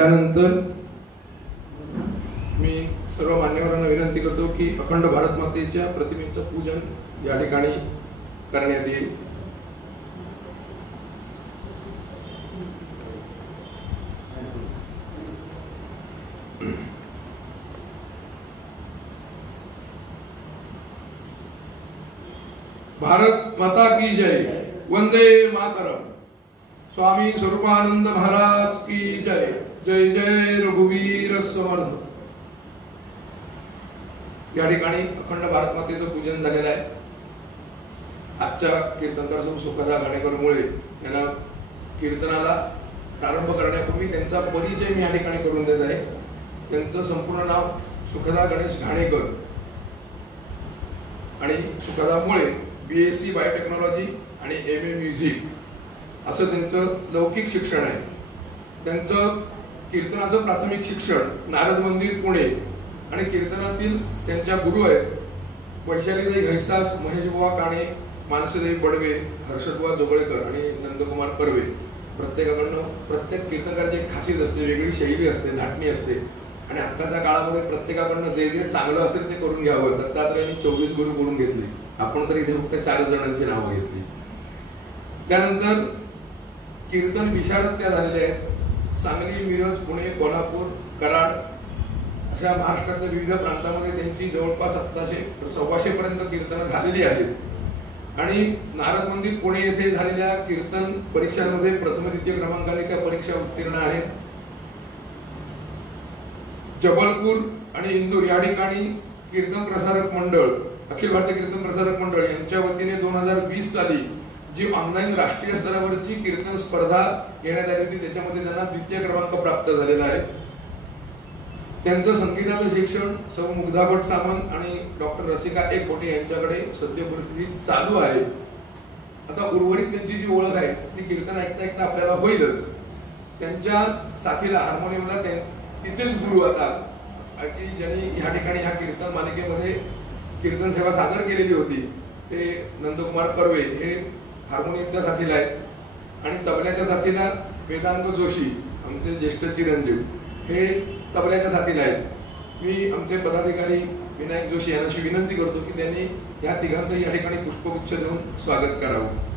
यानंतर मी सर्व मान्यवरांना विनंती करतो की अखंड भारत मातेच्या प्रतिमेचं पूजन या ठिकाणी करण्यात येईल. भारत माता की जय. वंदे मातरम. स्वामी स्वरूपानंद महाराज की जय. जय जय रघुवीर समर्थ. या ठिकाणी अखंड भारत मातेचं पूजन झालेलं आहे. आजच्या कीर्तनकार सुखदा घाणेकरमुळे यांना कीर्तनाला प्रारंभ करण्यापूर्वी त्यांचा परिचय मी या ठिकाणी करून देत आहे. त्यांचं संपूर्ण नाव सुखदा गणेश घाणेकर आणि सुखदामुळे BSc बायोटेक्नॉलॉजी आणि MA म्युझिक असं त्यांचं लौकिक शिक्षण आहे. त्यांचं कीर्तनाचं प्राथमिक शिक्षण नारद मंदिर पुणे आणि कीर्तनातील त्यांच्या गुरु आहेत वैशालीताई घैसास, महेशबुवा काणे, मानसीदेवी बडवे, हर्षदबुवा जोगळेकर आणि नंदकुमार कर्वे. प्रत्येकाकडनं प्रत्येक कीर्तनकाराची एक खासियत असते, वेगळी शैली असते, धाटणी असते आणि आत्ताच्या काळामध्ये प्रत्येकाकडनं जे जे चांगलं असेल ते करून घ्यावं. दत्तात्रयांनी 24 गुरु करून घेतले. आपण तर इथे फक्त 4 जणांची नावं घेतली. त्यानंतर कीर्तन विशारद त्या झालेले आहेत. सांगली, मिरज, पुणे, कोल्हापूर, कराड अशा महाराष्ट्रातल्या विविध प्रांतामध्ये त्यांची जवळपास 700-1,400 पर्यंत कीर्तनं झालेली आहेत. आणि नारद मंदिर पुणे येथे झालेल्या कीर्तन परीक्षांमध्ये प्रथम द्वितीय क्रमांकाने त्या परीक्षा उत्तीर्ण आहेत. जबलपूर आणि इंदूर या ठिकाणी कीर्तन प्रसारक मंडळ, अखिल भारतीय कीर्तन प्रसारक मंडळ यांच्या वतीने 2020 साली जी ऑनलाईन राष्ट्रीय स्तरावरची कीर्तन स्पर्धा घेण्यात आली होती त्याच्यामध्ये त्यांना द्वितीय क्रमांक प्राप्त झालेला आहे. त्यांचं संगीताचं शिक्षण सौ मुग्धा भट सामंत आणि डॉक्टर रसिका एकबोटे यांच्याकडे सध्या परिस्थितीत चालू आहे. आता उर्वरित त्यांची जी ओळख आहे ती कीर्तन ऐकता ऐकता आपल्याला होईलच. त्यांच्या साथीला हार्मोनियमला तिचेच गुरु आता की ज्यांनी ह्या ठिकाणी ह्या कीर्तन मालिकेमध्ये कीर्तन सेवा सादर केलेली होती ते नंदकुमार कर्वे हे हार्मोनियमच्या साथीला आहेत आणि तबल्याच्या साथीला वेदांग जोशी आमचे ज्येष्ठ चिरंजीव हे तबल्याच्या साथीला आहेत. मी आमचे पदाधिकारी विनायक जोशी यांना विनंती करतो की त्यांनी या तिघांचं या ठिकाणी पुष्पगुच्छ देऊन स्वागत करावं.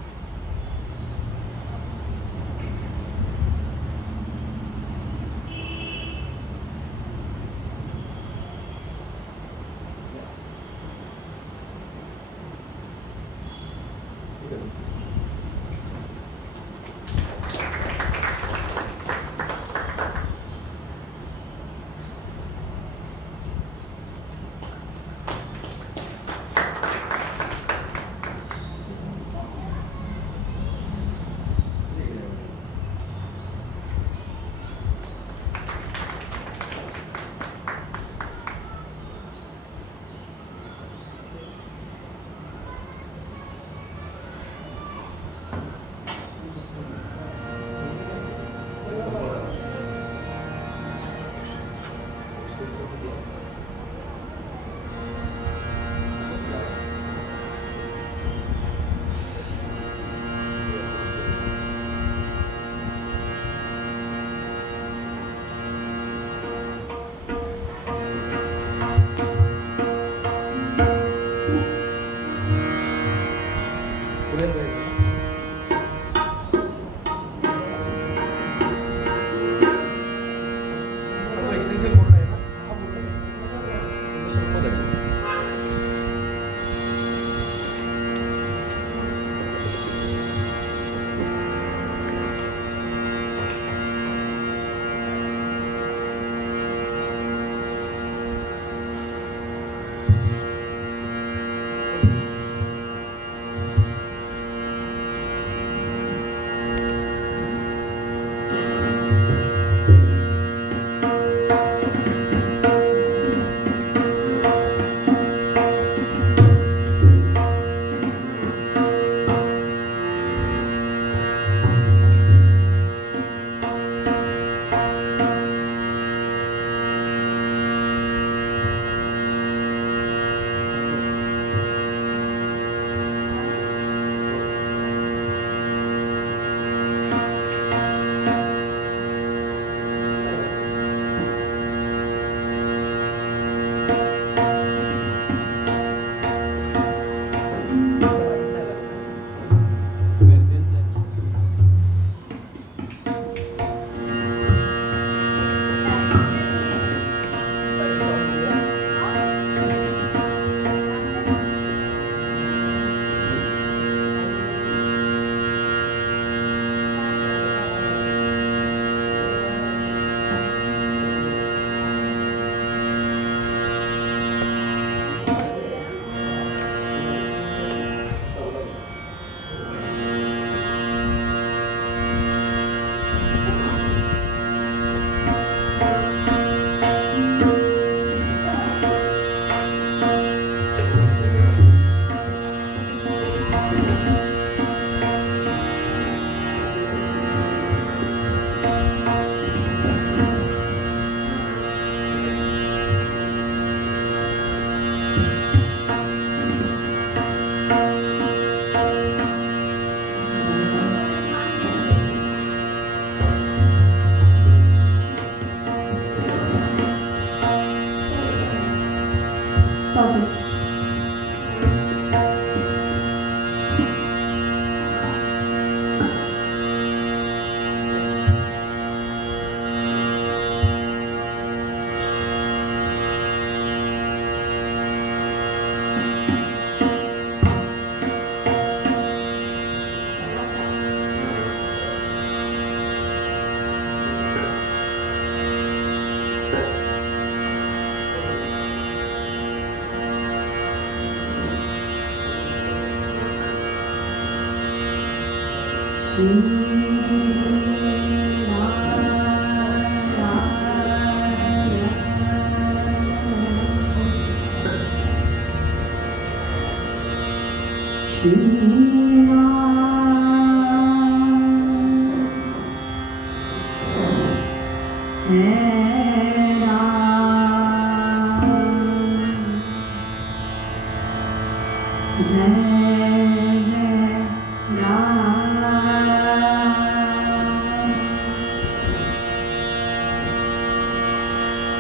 Perfect.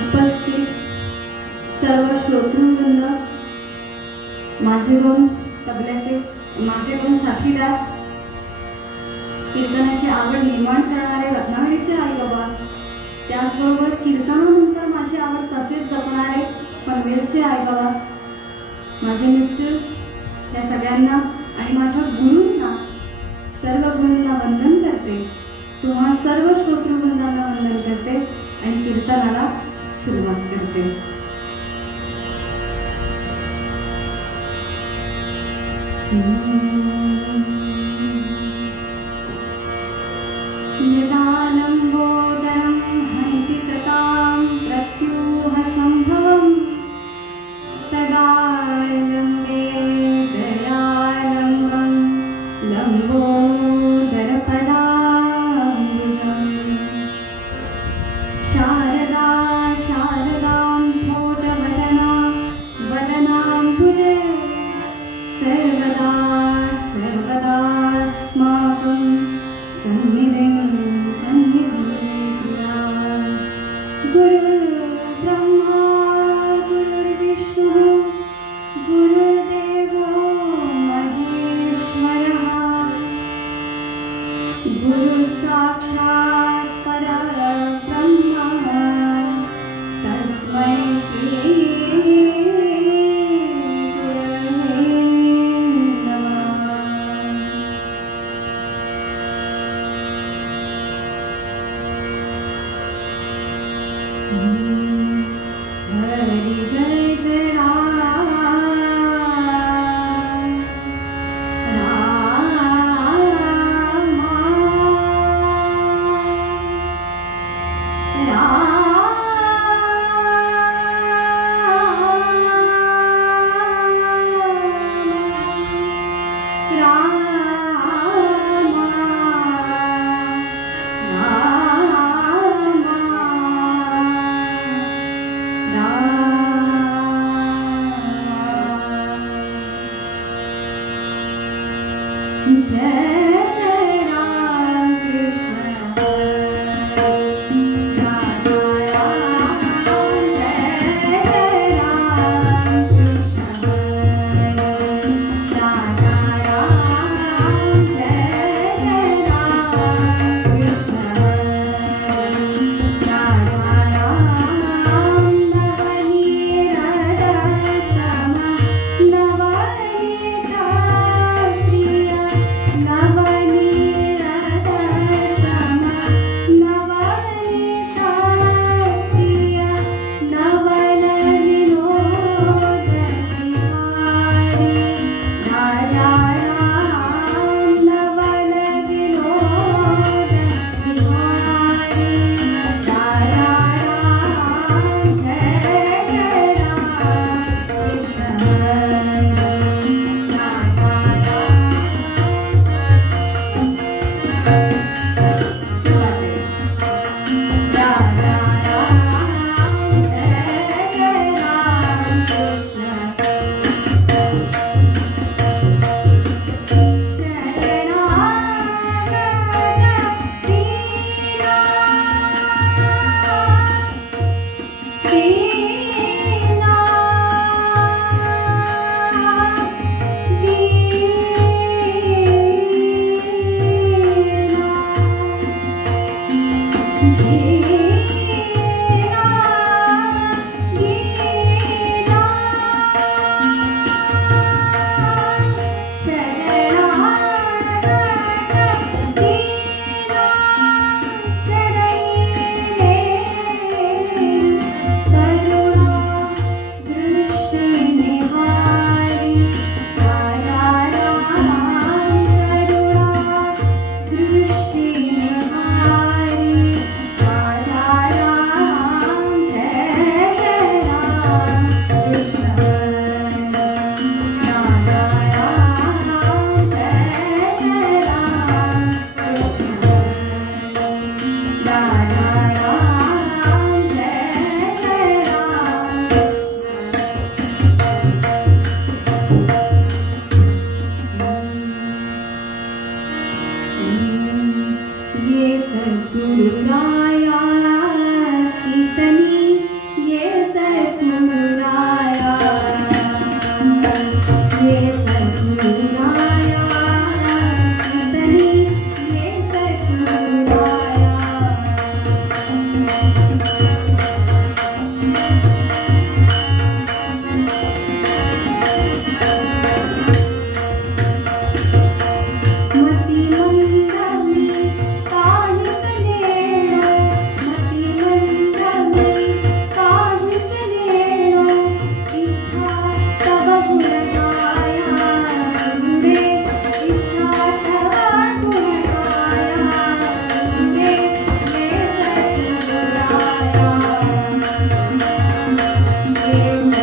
उपस्थित सर्व श्रोतृवृंद, माझे दोन साथीदार, कीर्तनाची आवड निर्माण करणारे रत्नागिरीचे आई बाबा, त्याचबरोबर कीर्तनानंतर माझी आवड तसेच जपणारे पनवेलचे आई बाबा, माझे मिस्टर, या सगळ्यांना आणि माझ्या गुरूंना, सर्व गुरूंना वंदन करते. तुम्हा सर्व श्रोतृवृंदांना वंदन करते आणि कीर्तनाला सुरुवात करते. निदानम्बोदरं हन्ति सतां प्रत्यूह सम्भवम् तदालम्बे दयालम्बं लम्बोदरपदाम्बुजम् शारदा शारदां भोजवदना वदनाम्बुजे सर्वदा सर्वदास्माकं सन्निधिं कुरु. गुरुर्ब्रह्मा गुरुर्विष्णुः गुरुर्देवो महेश्वरः गुरुसाक्षात् परब्रह्म तस्मै श्री ना Ah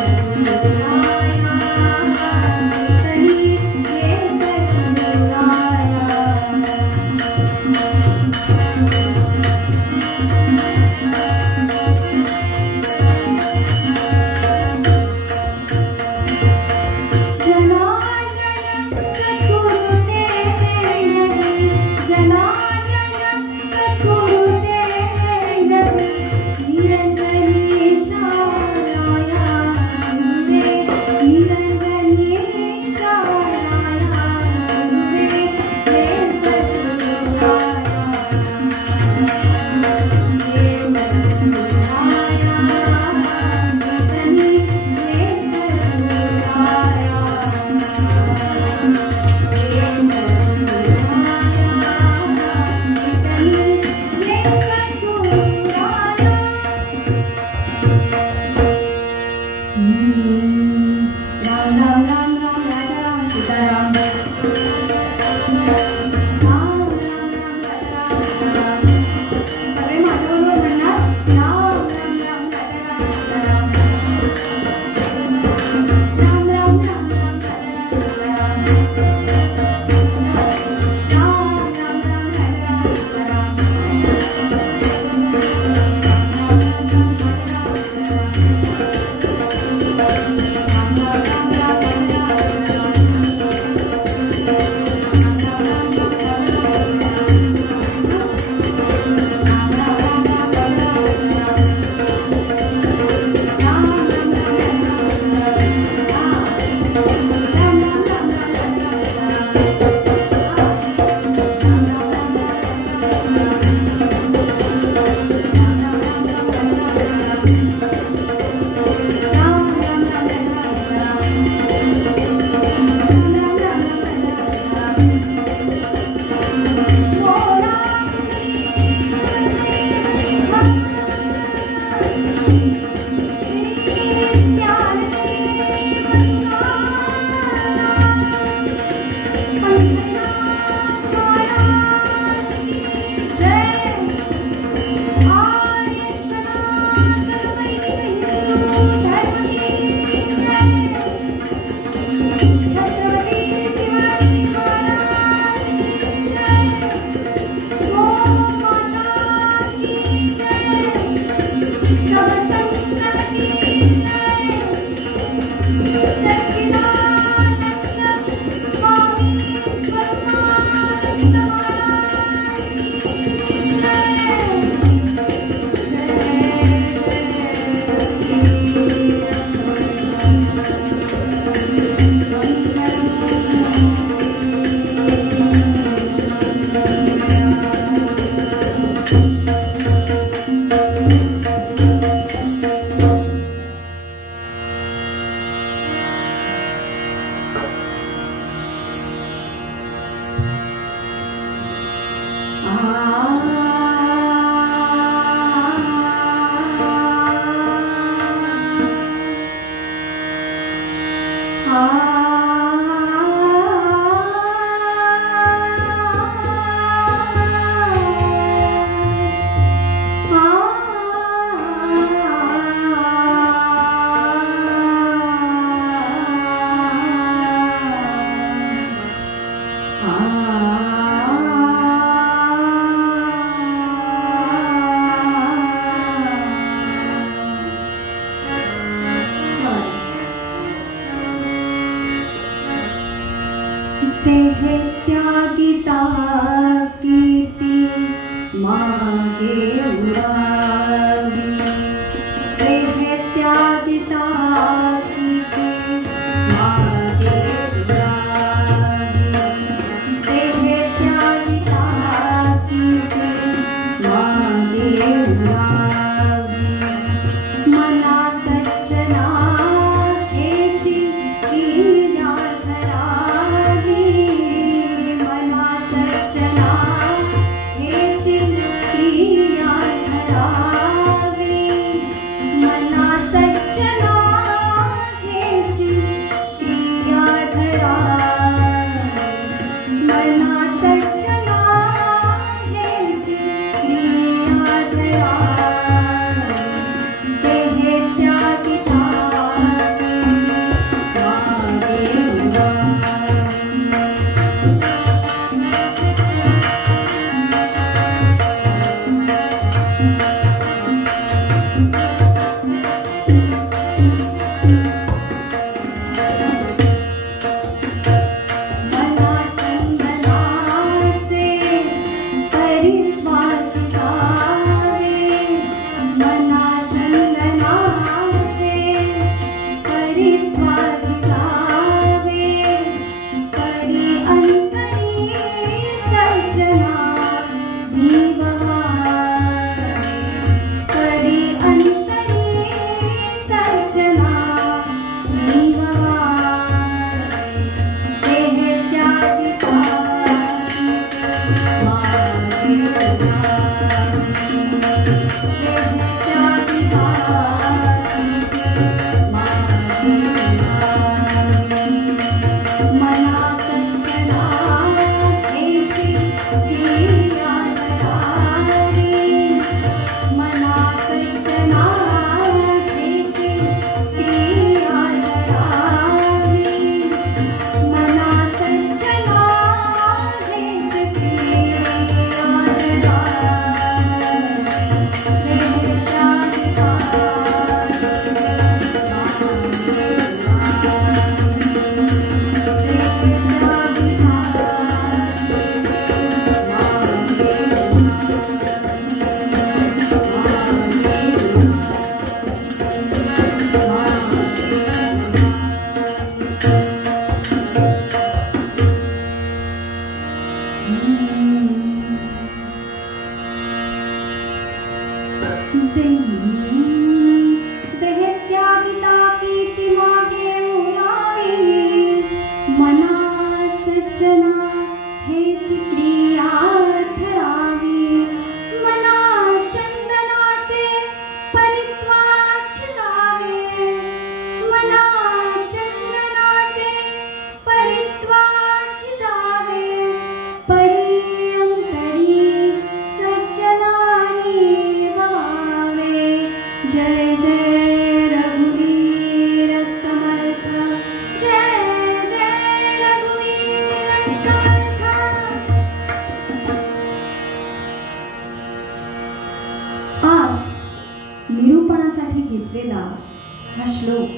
हा श्लोक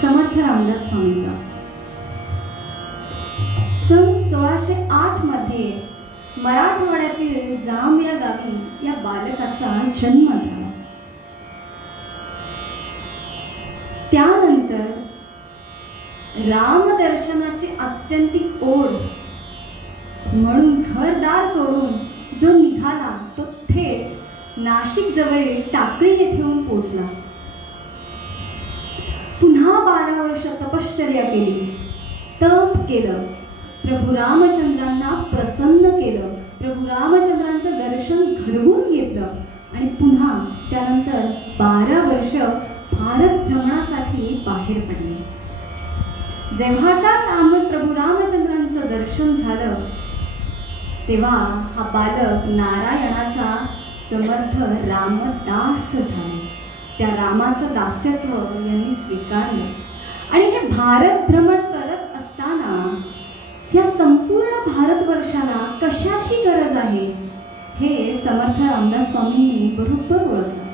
समर्थ रामदास स्वामींचा सन 1608 मध्ये मराठवाड्यातील जांब या गावी या बालकाचा जन्म झाला. त्यानंतर रामदर्शनाची आत्यंतिक ओढ म्हणून घरदार सोडून जो निघाला तो थेट नाशिक जवळ टाकळी येथे येऊन पोहोचला. पुन्हा 12 वर्ष तपश्चर्या केली, तप केलं, प्रभू रामचंद्रांना प्रसन्न केलं, प्रभू रामचंद्रांचं दर्शन घडवून घेतलं आणि पुन्हा त्यानंतर 12 वर्ष भारत भ्रमणासाठी बाहेर पडले. जेव्हा का प्रभू रामचंद्रांचं दर्शन झालं तेव्हा हा बालक नारायणाचा समर्थ रामदास झाले. त्या रामाचं दास्यत्व यांनी स्वीकारलं आणि हे भारत भ्रमण करत असताना या संपूर्ण भारतवर्षाला कशाची गरज आहे हे समर्थ रामदास स्वामींनी बरोबर ओळखलं.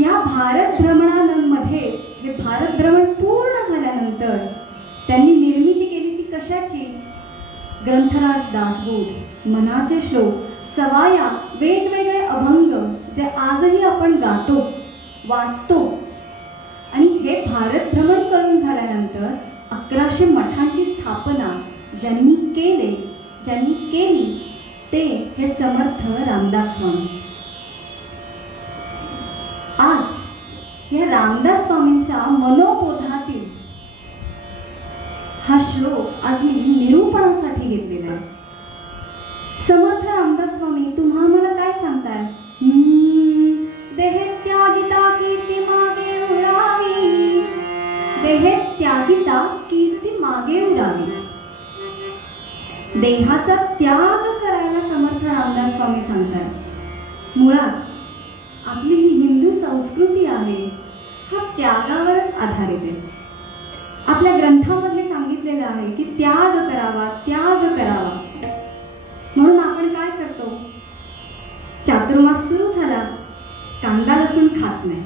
या भारत भ्रमणामध्ये हे भारत भ्रमण पूर्ण झाल्यानंतर त्यांनी निर्मिती केली ती कशाची? ग्रंथराज दासबोध, मनाचे श्लोक, सवाया, वेगवेगळे अभंग जे आजही आपण गातो, वाचतो. आणि हे भारत भ्रमण करून झाल्यानंतर 1100 मठांची स्थापना ज्यांनी केली ते हे समर्थ रामदास स्वामी. आज या रामदास स्वामींच्या मनोबोधातील हा श्लोक आज मी निरूपणासाठी घेतलेला आहे. समर्थ रामदास स्वामी तुम्हा मला काय सांगताय? देहे त्यागिता कीर्ती मागे उरावी, देहे त्यागिता कीर्ती मागे उरावी. देहाचा त्याग करायला समर्थ रामदास स्वामी सांगतात. मुळात आपली ही हिंदू संस्कृती आहे हा त्यागावरच आधारित आहे. आपल्या ग्रंथामध्ये सांगितलेलं आहे की त्याग करावा, त्याग करावा. म्हणून आपण काय करतो? चातुर्मास सुरू झाला, कांदा लसूण खात नाही.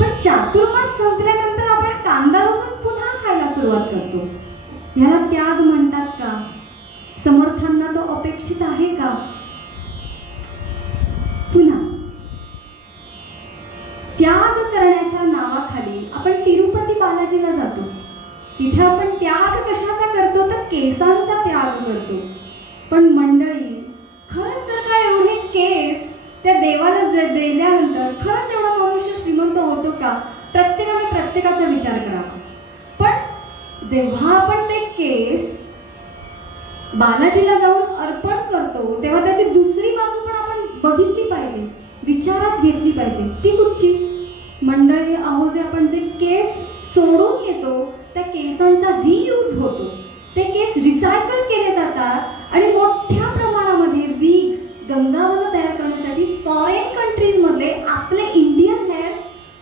पण चातुर्मास संपल्यानंतर आपण कांदा लसूण पुन्हा खायला सुरुवात करतो. याला त्याग म्हणतात का? समर्थांना तो अपेक्षित आहे का? पुन्हा त्याग करण्याच्या नावाखाली आपण तिरुपती बालाजीला जातो. तिथे आपण त्याग कशाचा करतो? तर केसांचा त्याग करतो. पण मंडळी, खरंच जर का एवढे केस त्या देवाला दिल्यानंतर खरंच एवढा मनुष्य श्रीमंत होतो का? प्रत्येकाने प्रत्येकाचा विचार करावा. पण जेव्हा आपण ते केस बालाजीला जाऊन अर्पण करतो तेव्हा त्याची दुसरी बाजू पण आपण बघितली पाहिजे, विचारात घेतली पाहिजे. ती कुठची? मंडळी, अहो जे आपण जे केस सोडून येतो त्या केसांचा रियूज होतो. ते केस रिसायकल केले जातात आणि मोठ्या प्रमाणामध्ये विग्स, गंगावनं तयार करण्यासाठी फॉरेन कंट्रीज मध्ये आपले इंडियन हेअर्स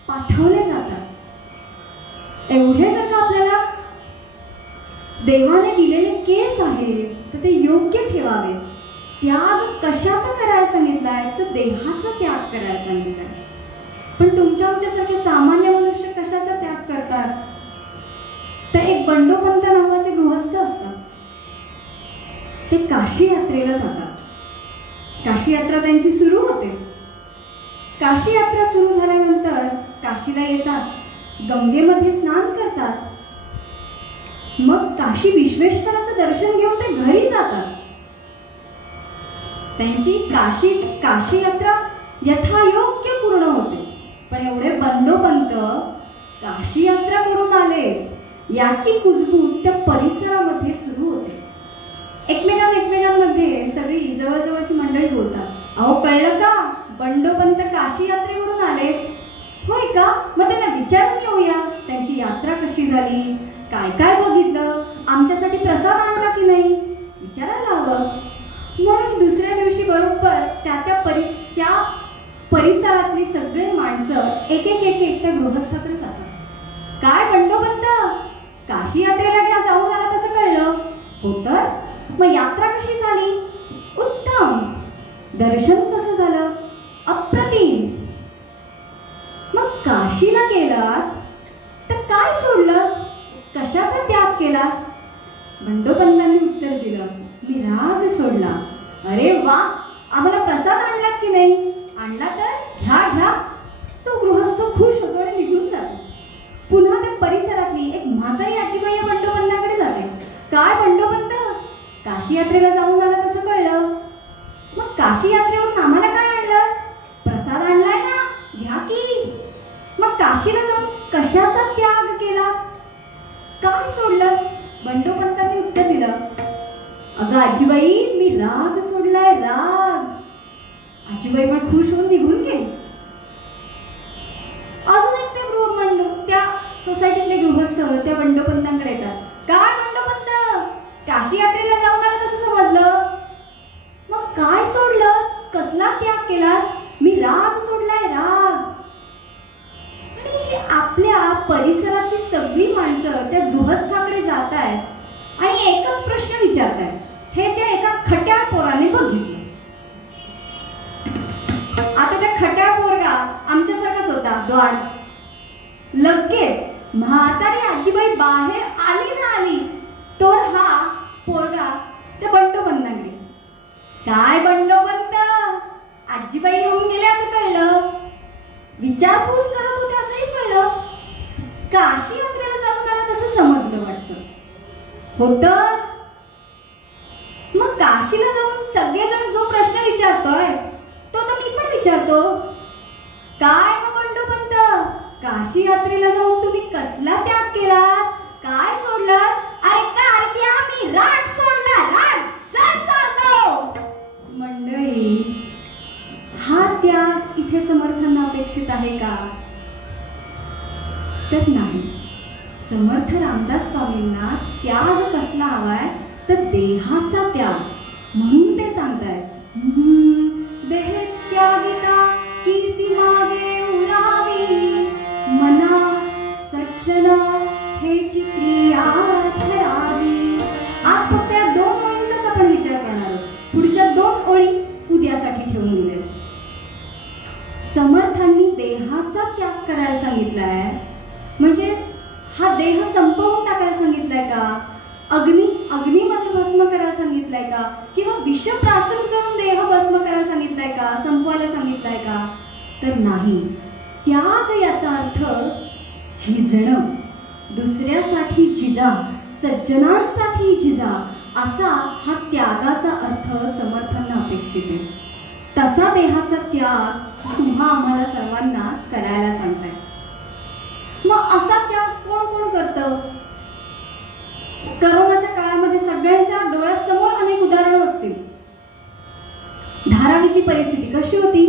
पाठवले जातात. एवढे जर का आपल्याला देवाने दिलेले केस आहेत तर ते योग्य ठेवावे. त्याग कशाचा करायला सांगितलाय? तर देहाचा त्याग करायला सांगितलाय. पण तुमच्या आमच्यासारखे सामान्य मनुष्य कशाचा त्याग करतात? तर एक बंडोपंत नावाचे गृहस्थ असतात. ते काशी यात्रेला जातात. काशी यात्रा त्यांची सुरू होते. काशी यात्रा सुरू झाल्यानंतर काशीला येतात, गंगेमध्ये स्नान करतात, मग काशी विश्वेश्वराचं दर्शन घेऊन ते घरी जातात. त्यांची काशी यात्रा यथायोग्य पूर्ण होते. पण एवढे बंडोपंत काशी यात्रा करून आले याची कुजबूज त्या परिसरामध्ये सुरू होते. एकमेकांमध्ये सगळी जवळजवळची मंडळी बोलतात, अहो कळलं का, बंडोपंत काशी यात्रेवरून आले. होय का, मग त्यांना विचारून येऊया त्यांची यात्रा कशी झाली, काय काय बघितलं, आमच्यासाठी प्रसाद आणला की नाही, विचारायला हवं. म्हणून दुसऱ्या दिवशी बरोबर त्या परिसरातली सगळे माणसं एक त्या गृहस्थाकडे जातात. काय बंडोपंत, काशी यात्रेला घ्या जाऊन आला तसं कळलं हो, तर मग यात्रा कशी झाली? उत्तम. दर्शन कसं झालं? अप्रतिम. मग काशीला गेलात तर काय सोडलं, कशाचा त्याग केला? बंडोपंतांनी उत्तर दिलं, मी राग सोडला. अरे वा, आम्हाला प्रसाद आणलात की नाही? आणला तर घ्या घ्या. तो गृहस्थ खुश होतो आणि निघून जातो. पुन्हा त्या परिसरातली एक म्हातारी आजीबाई बंडोपंतांकडे जाते. काय बंडोपंत, काशी यात्रेला जाऊन आला तसं कळलं, मग काशी यात्रेवरून आम्हाला काय आणलं? प्रसाद आणलाय ना, घ्या की. मग काशीला जाऊन कशाचा त्याग केला, काय सोडलं? बंडोपंतांनी उत्तर दिलं, अगं आजीबाई, मी राग सोडलाय, राग. आजीबाई पण खुश होऊन निघून गेली. अजून एक त्या सोसायटीतले गृहस्थ त्या बंडोपंतांकडे येतात. काय बंडोपंत, काशी यात्रेला जाऊन आला तसं समजलं, मग काय सोडलं, कसला त्याग केला? मी राग सोडलाय, राग. आणि आपल्या परिसरातली सगळी माणसं त्या गृहस्थाकडे जात आहेत आणि एकच प्रश्न विचारतायत. हे त्या एका खट्याळ पोराने बघितलं. आता त्या खट्याळ पोरगा आमच्यासारखाच होता, द्वाड. लगेच म्हातारी आजीबाई बाहेर आली ना आली तर हा पोरगा त्या बंडोपंतांकडे. काय बंडोपंत, आजीबाई येऊन गेले असं कळलं, विचारपूस करत होते असंही कळलं, काशी यात्रेला जाऊन आला तसं समजलं वाटतं होतं. मग काशीला जाऊन सगळेजण जो प्रश्न विचारतोय तो तर मी पण विचारतो. काय मग बंडोपंत, काशी यात्रेला जाऊन तुम्ही कसला त्याग केला, काय सोडलं? अरे कारक्या, मी राग सोडला, राग. चल चालतो. मंडळी, हा त्याग इथे समर्थांना अपेक्षित आहे का? तर नाही. समर्थ रामदास स्वामींना त्याग कसला हवाय, तर देहाचा त्याग. म्हणून ते सांगतायत, देह त्यागिता कीर्ती मागे उरावी, मना सज्जना हेची क्रिया ठरावी. आज फक्त या 2 ओळींचाच आपण विचार करणार आहोत. पुढच्या 2 ओळी उद्यासाठी ठेवून दिले. समर्थांनी देहाचा त्याग करायला सांगितलाय, म्हणजे हा देह संपवून टाकायला सांगितलाय का? अग्नीमध्ये भस्म करायला सांगितलंय का? किंवा विषप्राशन करून देह भस्म करायला सांगितलंय का? संपवायला सांगितलंय का? तर नाही. त्याग याचा अर्थ झिजणं, दुसऱ्यासाठी झिजा, सज्जनांसाठी झिजा, असा हा त्यागाचा अर्थ समर्थांना अपेक्षित आहे. तसा देहाचा त्याग तुम्हा आम्हाला सर्वांना करायला सांगताय. मग असा त्याग कोण कोण करतं? करोनाच्या काळामध्ये सगळ्यांच्या डोळ्यासमोर अनेक उदाहरणं असतील. धारावीची परिस्थिती कशी होती?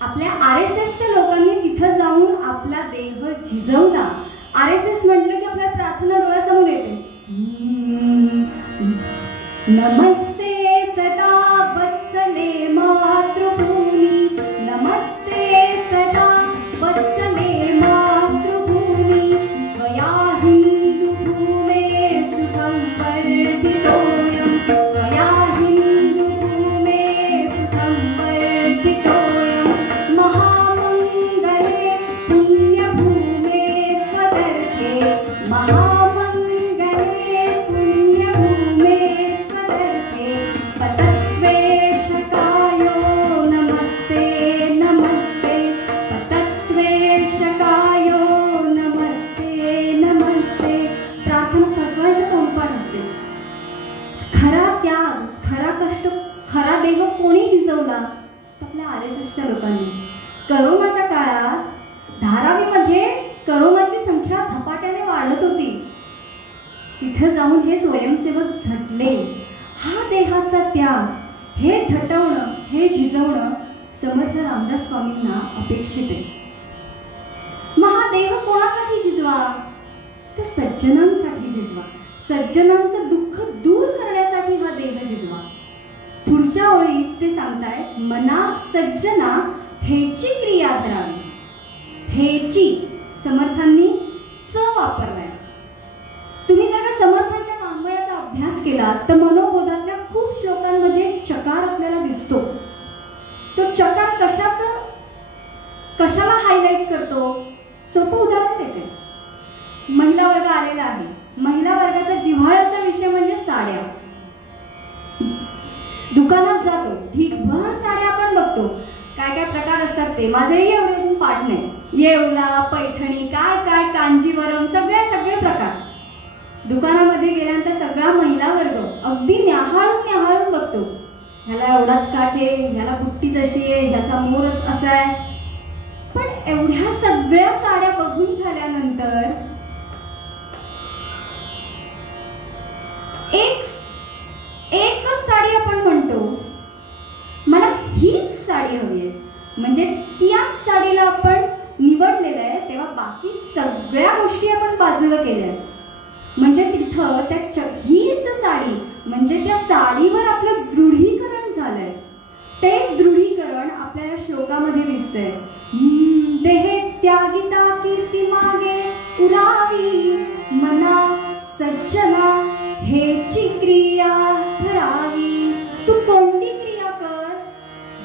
आपल्या RSSच्या लोकांनी तिथं जाऊन आपला देह झिजवला. RSS म्हटलं की आपल्या प्रार्थना डोळ्यासमोर येते. नमस्ते सदा वत्सले मातृभूमी, नमस्ते सदा वत्सले मातृभूमी, त्वया हिंदू भूमे सुखं वर्धितोऽयं, त्वया हिंदू भूमे सुखं वर्धितोऽयं, महामंगले धारावीमध्ये करोनाची संख्या झपाट्याने वाढत होती. तिथं जाऊन हे स्वयंसेवक झटले. हा देहाचा त्याग, हे झटवणं, हे झिजवणं समर्थ रामदास स्वामींना अपेक्षित आहे. मग हा देह कोणासाठी झिजवा? तर सज्जनांसाठी झिजवा. सज्जनांचं दुःख दूर करण्यासाठी हा देह झिजवा. पुढच्या ओळीत ते सांगताय, मना सज्जना हेची क्रिया धरावी. हेची समर्थांनी च वापरलाय. तुम्ही जर का समर्थांच्या वाङ्मयाचा अभ्यास केला तर मनोबोधातल्या खूप श्लोकांमध्ये चकार आपल्याला दिसतो. तो चकार कशाला हायलाइट करतो? सोपं उदाहरण देते. महिला वर्ग आलेला आहे. महिला वर्गाचा जिव्हाळ्याचा विषय म्हणजे साड्या. दुकानात जातो, ढीकभर साड्या आपण बघतो. काय काय प्रकार असतात ते माझेही एवढे पाठ नाही. येवला, पैठणी, काय काय कांजीवरम, सगळे प्रकार. दुकानामध्ये गेल्यानंतर सगळा महिला वर्ग अगदी न्याहाळून बघतो. ह्याला एवढाच काठ आहे, ह्याला बुट्टीच अशी आहे, ह्याचा मोरच असा आहे. पण एवढ्या सगळ्या साड्या बघून झाल्यानंतर एकच साडी आपण म्हणतो, मला हीच साडी हवी आहे. म्हणजे त्याच साडीला आपण निवडलेलं आहे, तेव्हा बाकी सगळ्या गोष्टी आपण बाजूला केल्या आहेत. म्हणजे तिथं हीच साडी म्हणजे त्या साडीवर आपलं दृढीकरण झालंय. तेच दृढीकरण आपल्याला श्लोकामध्ये दिसतंय. देहे त्यागिता कीर्ती मागे उरावी, मना सज्जना हेची क्रिया धरावी. तू कोणती क्रिया कर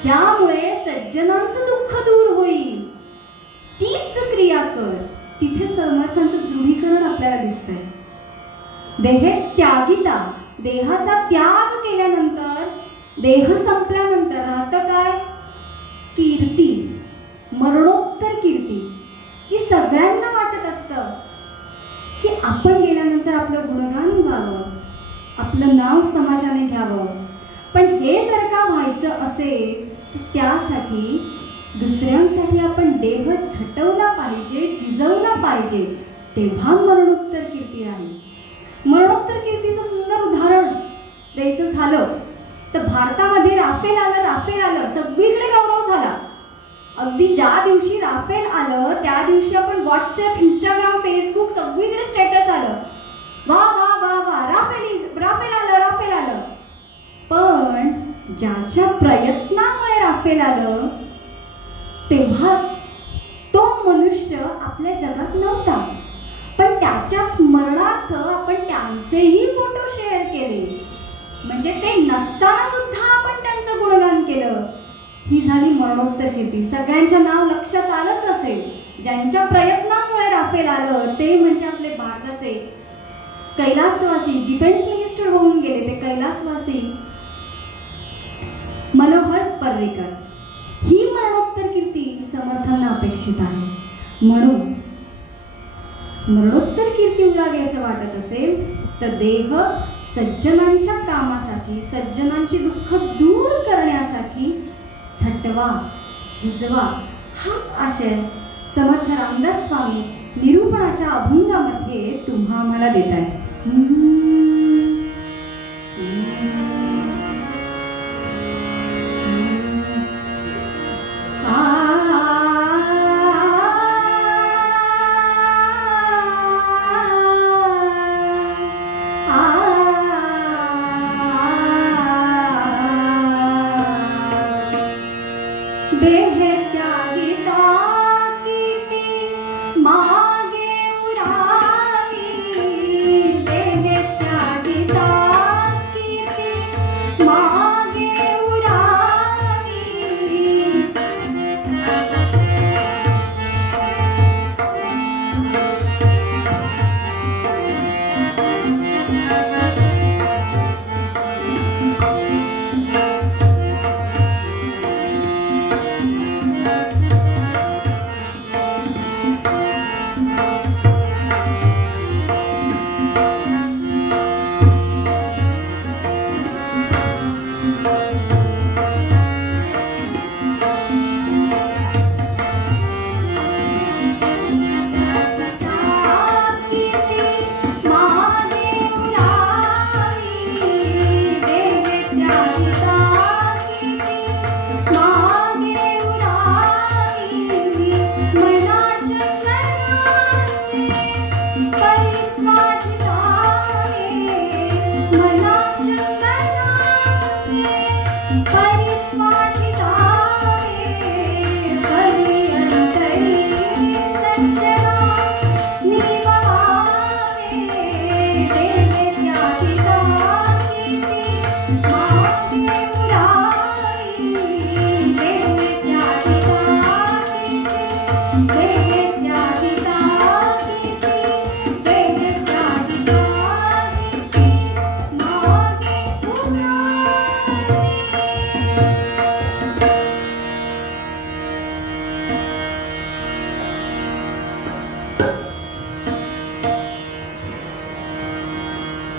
ज्यामुळे सज्जनांचं दुःख दूर होईल, तीच क्रिया कर. तिथे समर्थांचं दृढीकरण आपल्याला दिसतंय. देहे त्यागिता, देहाचा त्याग केल्यानंतर, देह संपल्यानंतर राहतं काय? कीर्ती, मरणोत्तर कीर्ती, जी सगळ्यांना वाटत असतं की आपण गेल्यानंतर आपलं गुणगान गावं, आपलं नाव समाजाने घ्यावं. पण हे जर का व्हायचं असेल तर त्यासाठी दुसऱ्यांसाठी आपण देह झटवला पाहिजे, झिजवला पाहिजे. तेव्हा मरणोत्तर कीर्ती राहील. मरणोत्तर कीर्तीचं सुंदर उदाहरण द्यायचं झालं तर भारतामध्ये राफेल आलं, सगळीकडे गौरव झाला. अगदी ज्या दिवशी राफेल आलं त्या दिवशी आपण व्हॉट्सअप, इंस्टाग्राम, फेसबुक सगळीकडे स्टेटस आलं, वा वा वा वा, राफेल आलं. पण ज्याच्या प्रयत्नामुळे राफेल आलं तेव्हा तो मनुष्य आपल्या जगात नव्हता, पण त्याच्या स्मरणार्थ आपण त्यांचेही फोटो शेअर केले. म्हणजे ते नसताना सुद्धा आपण त्यांचं गुणगान केलं. ही झाली मरणोत्तर कीर्ती. सगळ्यांच्या नाव लक्षात आलंच असेल. ज्यांच्या प्रयत्नामुळे राफेल आलं ते म्हणजे आपले भारताचे कैलासवासी, डिफेन्स मिनिस्टर होऊन गेले ते कैलासवासी मनोहर पर्रिकर. ही मरणोत्तर कीर्ती समर्थांना अपेक्षित आहे. म्हणून मरणोत्तर कीर्ती उरावी असं वाटत असेल तर देह सज्जनांच्या कामासाठी, सज्जनांची दुःख दूर करण्यासाठी झटवा, झिजवा, हाच आशय समर्थ रामदास स्वामी निरूपणाच्या अभंगामध्ये तुम्हा आम्हाला देत आहे. मागे उरावी, देह त्यागी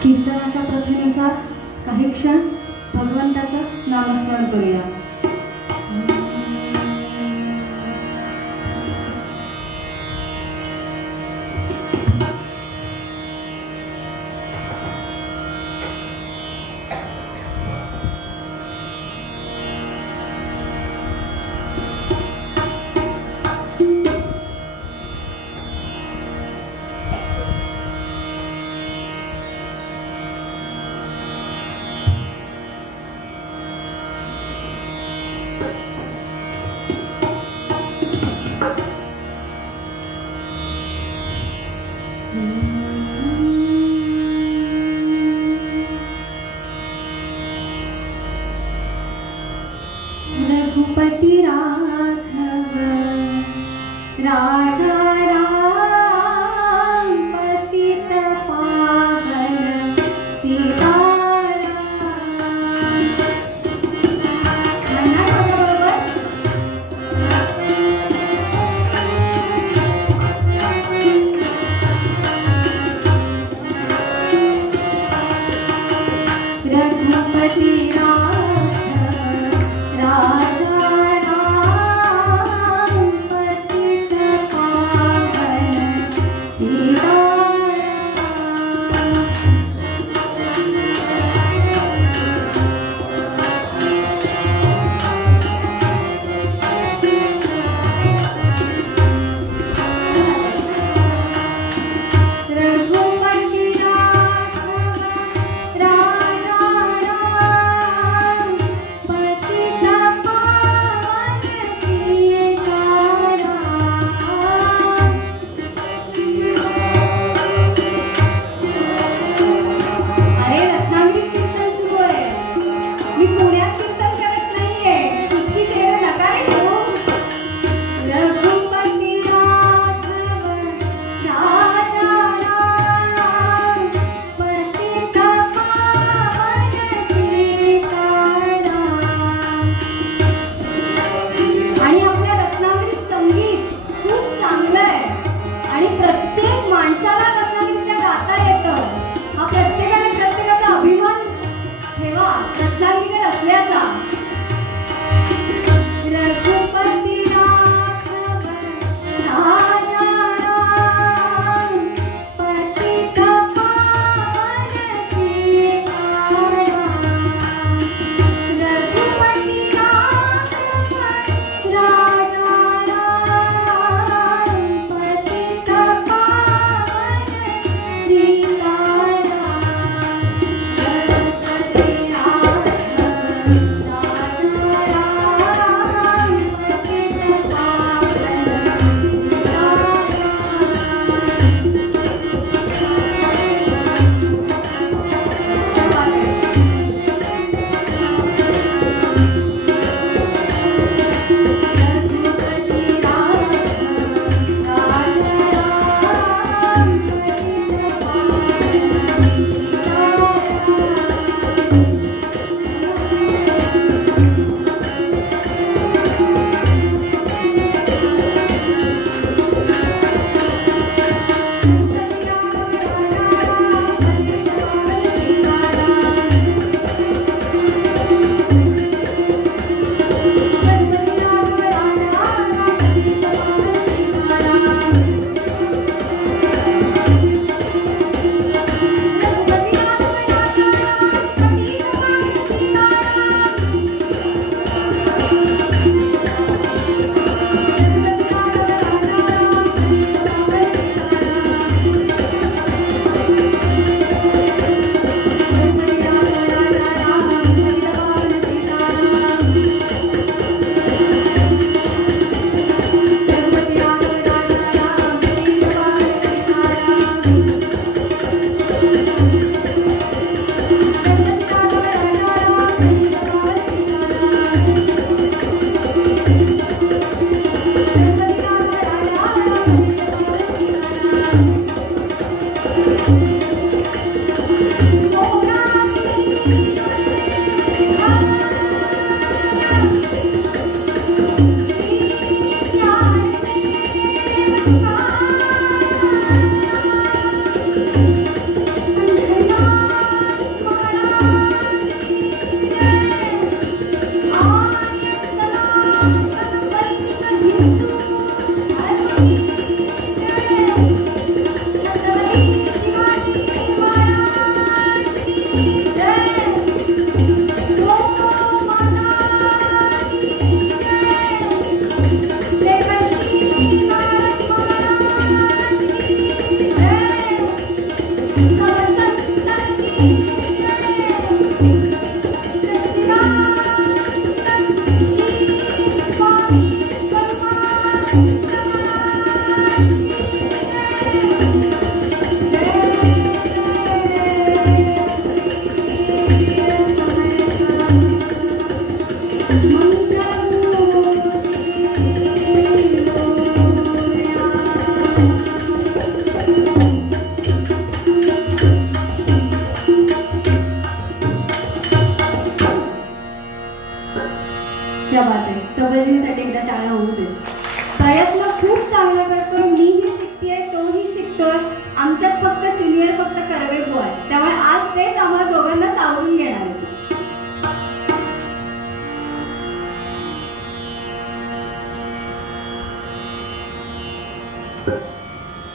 कीर्तनाच्या प्रथेनुसार काही क्षण भगवंताचं नामस्मरण करूया. रघुपति राघव राजा राम पतित पावन सीताराम. रघुपति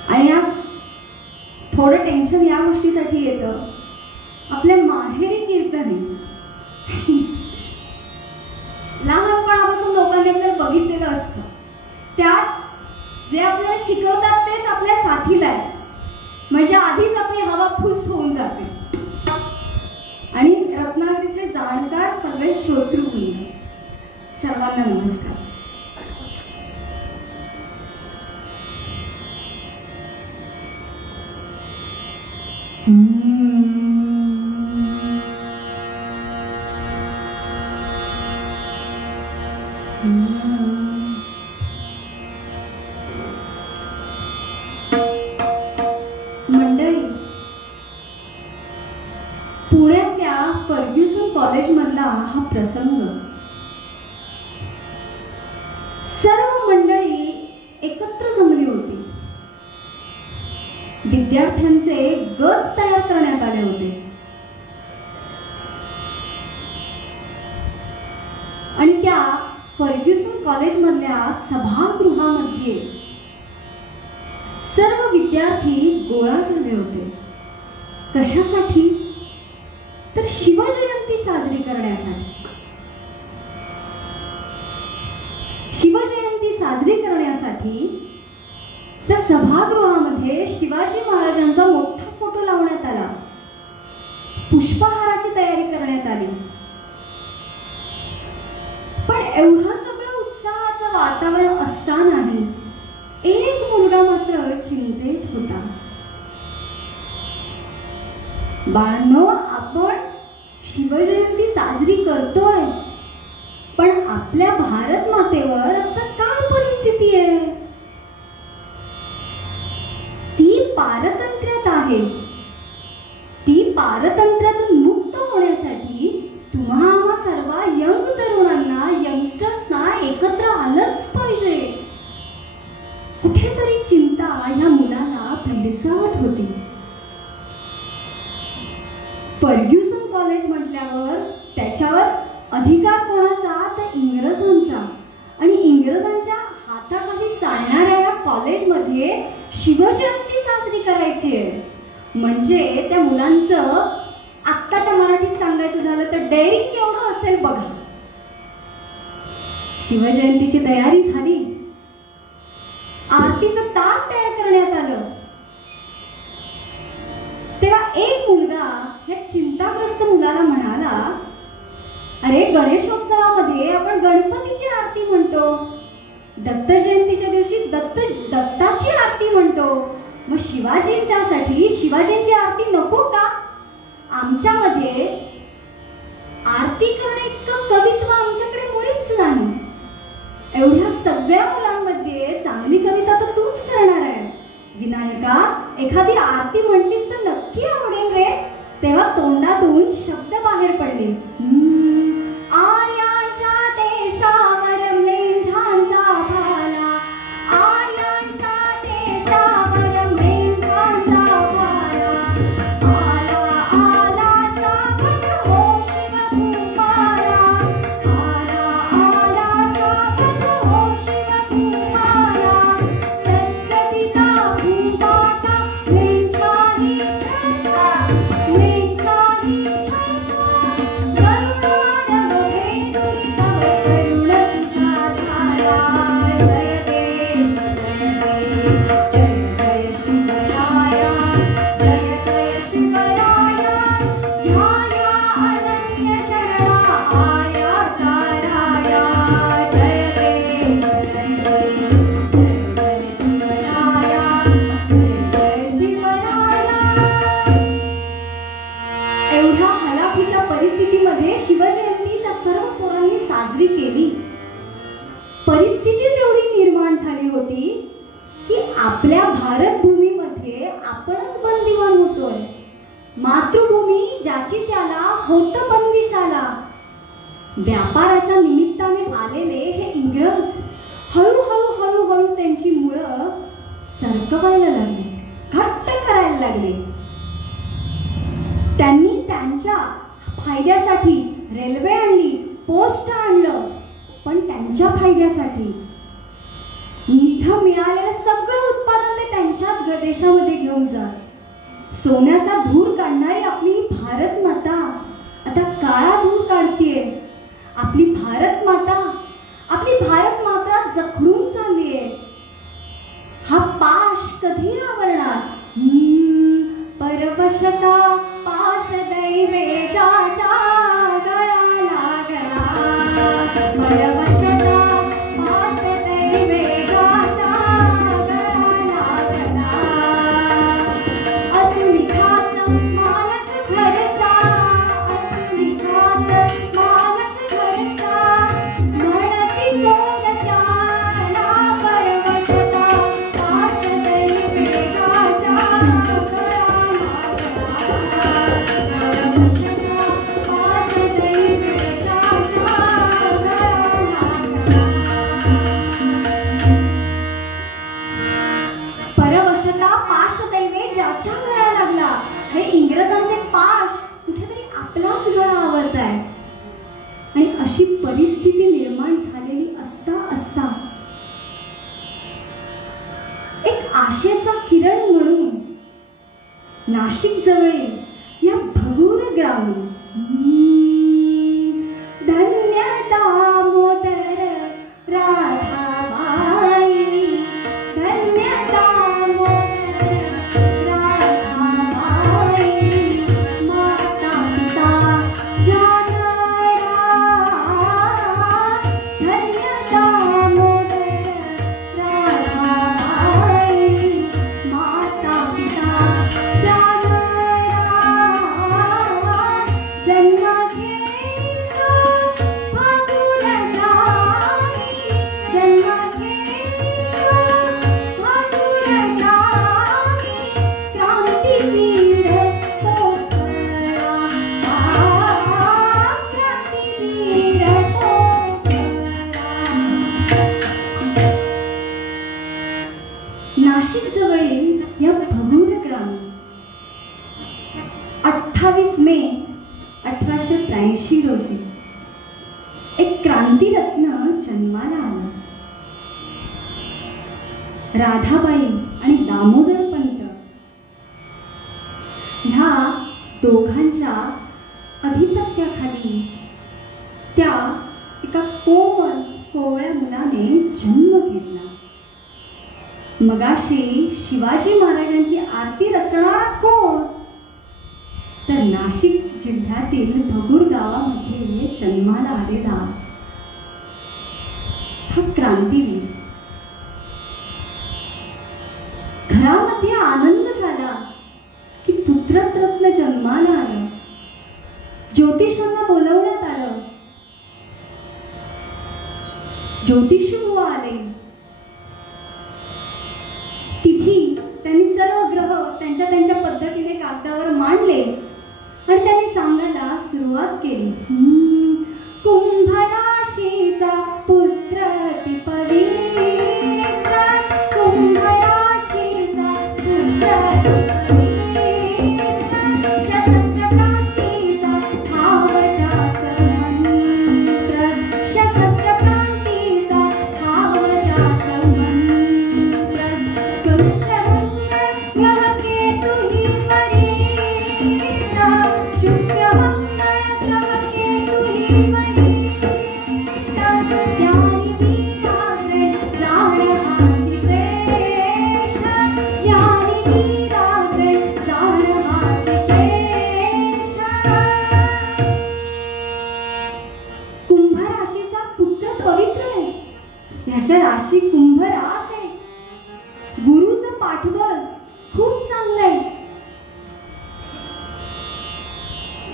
आणि आज थोडं टेन्शन या गोष्टीसाठी येतं, आपल्या माहेरी कीर्तने लहानपणापासून लोकांनी आपल्याला बघितलेलं असतं, त्यात जे आपल्याला शिकवतात तेच आपल्या साथीला आहे, म्हणजे आधीच आपली हवा फुस होऊन जाते. आणि रत्नागिरीतले जाणकार सगळे श्रोतृवृंद, सर्वांना नमस्कार. मंडळी, पुण्यातल्या फर्ग्युसन कॉलेजमधला हा प्रसंग. सर्व मंडळी एकत्र जमली होती. विद्यार्थ्यांचे गट तयार करण्यात आले होते आणि त्या फर्ग्युसन कॉलेजमधल्या सभागृहामध्ये सर्व विद्यार्थी गोळा झाले होते. कशासाठी? तर शिवजयंती साजरी करण्यासाठी. शिवजयंती साजरी करण्यासाठी त्या सभागृहामध्ये शिवाजी महाराजांचा मोठा फोटो लावण्यात आला. पुष्पहाराची तयारी करण्यात आली. पण एवढं सगळं उत्साहाचं वातावरण असतानाही एक मुलगा मात्र चिंतेत होता. बाळांनो, आपण शिवजयंती साजरी करतोय, पण आपल्या भारत मातेवर आता काय परिस्थिती आहे? ती पारतंत्र्यात आहे. ती पारतंत्र्यातून मुक्त होण्यासाठी तुम्हा आम्हा सर्व यंग तरुणांना, यंगस्टर्सना एकत्र आलंच पाहिजे. कुठेतरी चिंता ह्या मुलाला भेडसावत होती. फर्ग्युसन कॉलेज म्हटल्यावर त्याच्यावर अधिकार कोणाचा? तर इंग्रजांचा. आणि इंग्रजांच्या हाताखाली चालणाऱ्या या कॉलेजमध्ये शिवजयंती साजरी करायची आहे. म्हणजे त्या मुलांचं आत्ताच्या मराठीत सांगायचं झालं तर डेअरिंग केवढं असेल बघा. शिवजयंतीची तयारी झाली. आरतीचं ताट तयार करण्यात आलं. तेव्हा एक मुलगा या चिंताग्रस्त मुलाला म्हणाला, अरे, गणेशोत्सवामध्ये आपण गणपतीची आरती म्हणतो, दत्त जयंतीच्या दिवशी दत्ताची आरती म्हणतो, मग शिवाजींच्यासाठी शिवाजींची आरती नको का? आमच्यामध्ये आरती करणे इतकं कवित्व आमच्याकडे मुळीच नाही. एवढ्या सगळ्या मुलांमध्ये चांगली कविता तर तूच करणार आहेस. विनायका, एखादी आरती म्हटलीस तर नक्की आवडेल रे. तेव्हा तोंडातून शब्द बाहेर पडले. आर्यांच्या देशावर मेंढ्यांचा भाला, आर्यांच्या देशावर मेंढ्यांचा भाला, आला आला सागर हो शिवकुमारा, आला आला सागर हो शिवकुमारा, सद्गतीला भूपाटा मेंढ्यानी छळला, मेंढ्यानी छळला, करुणानव भेदुरी तव करुण तुझा झाला. जय देव जय जय शिवराया, जय जय शिवराया, या या अनन्य शरणा आया ताराया. जय देव जय जय शिवराया, जय जय शिवराया. एवढ्या हलाखीच्या परिस्थितीमध्ये शिवजयंती त्या सर्व पोरांनी साजरी केली. परिस्थितीच एवढी निर्माण झाली होती की आपल्या भारत भूमीमध्ये आपणच बंदिवान होतोय. मातृभूमी ज्याची त्याला होत बंदिशाला. व्यापाराच्या निमित्ताने आलेले हे इंग्रज हळूहळू हळूहळू त्यांची मुळं सरकवायला लागली, घट्ट करायला लागले. त्यांनी त्यांच्या फायद्यासाठी रेल्वे आणली, पोस्ट आणलं, पण त्यांच्या फायद्यासाठी निधी मिळालेलं सगळं उत्पादन परदेशामध्ये घेऊन जा. सोन्याचा धूर काढणारी आपली भारत माता आता काळा धूर काढतीये. आपली भारत माता जखडून चाललीये. हा पाश कधी आवरणार? परवशता पाश दैवेच्या गळा लागला. परवशता पाश दैवेच्या गळा लागला. असुनी खास मालक घरचा, असुनी खास मालक घरचा, म्हणती चोर त्याला. परवशता पाश दैवेच्या परवशता पाश दैवे ज्याच्या गळा लागला. हे इंग्रजांचे पाश कुठेतरी आपलाच गळा आवळताय. आणि अशी परिस्थिती निर्माण झालेली असता एक आशेचा किरण म्हणून नाशिक जवळील या भगूर ग्रामी धन्य दामोदर राधाबाई, धन्य दामोदर राधाबाई, माता पिता जानरा. धन्य दामोदर राधाबाई, माता पिता जन्म घेतो फाकुल ग्रामी, जन्म घेतो फाकुल ग्रामी, क्रांतीवीर पोकरा, क्रांतीवीर पोकरा. नाशिक जवळील या भगूर ग्रामी 28 मे 1883 रोजी एक क्रांतीरत्न जन्माला आला. राधाबाई आणि दामोदर पंत ह्या दोघांच्या अधिपत्याखाली त्या एका कोमल कोवळ्या मुलाने जन्म घेतला. मगाशी शिवाजी महाराजांची आरती रचणारा कोण? तर नाशिक जिल्ह्यातील भगूर गावामध्ये जन्माला आलेला हा क्रांतीवीर. घरामध्ये आनंद झाला की पुत्ररत्न जन्माला आलं. ज्योतिषांना बोलवण्यात आलं. ज्योतिषी बुवा आले. तिथी त्यांनी सर्व ग्रह त्यांच्या त्यांच्या पद्धतीने कागदावर मांडले आणि त्यांनी सांगायला सुरुवात केली. कुंभ राशीचा पुत्र ती पवित्र, कुंभ राशीचा पुत्र ती पवित्र, सशस्त्र क्रांतीचा ठावचा मंत्र, सशस्त्र क्रांतीचा ठावचा मंत्र. ग्रह केतु ही वरीचा, शुक्र मंगळ ग्रह केतु ही वरीचा, ज्ञानी वीराग्रे जाण हाची श्रेष्ठ, ज्ञानी वीराग्रे जाण हाची श्रेष्ठ. कुंभ राशीचा पुत्र पवित्र आहे. ह्याच्या राशी कुंभ रास आहे. गुरुचं पाठबळ खूप चांगलं आहे.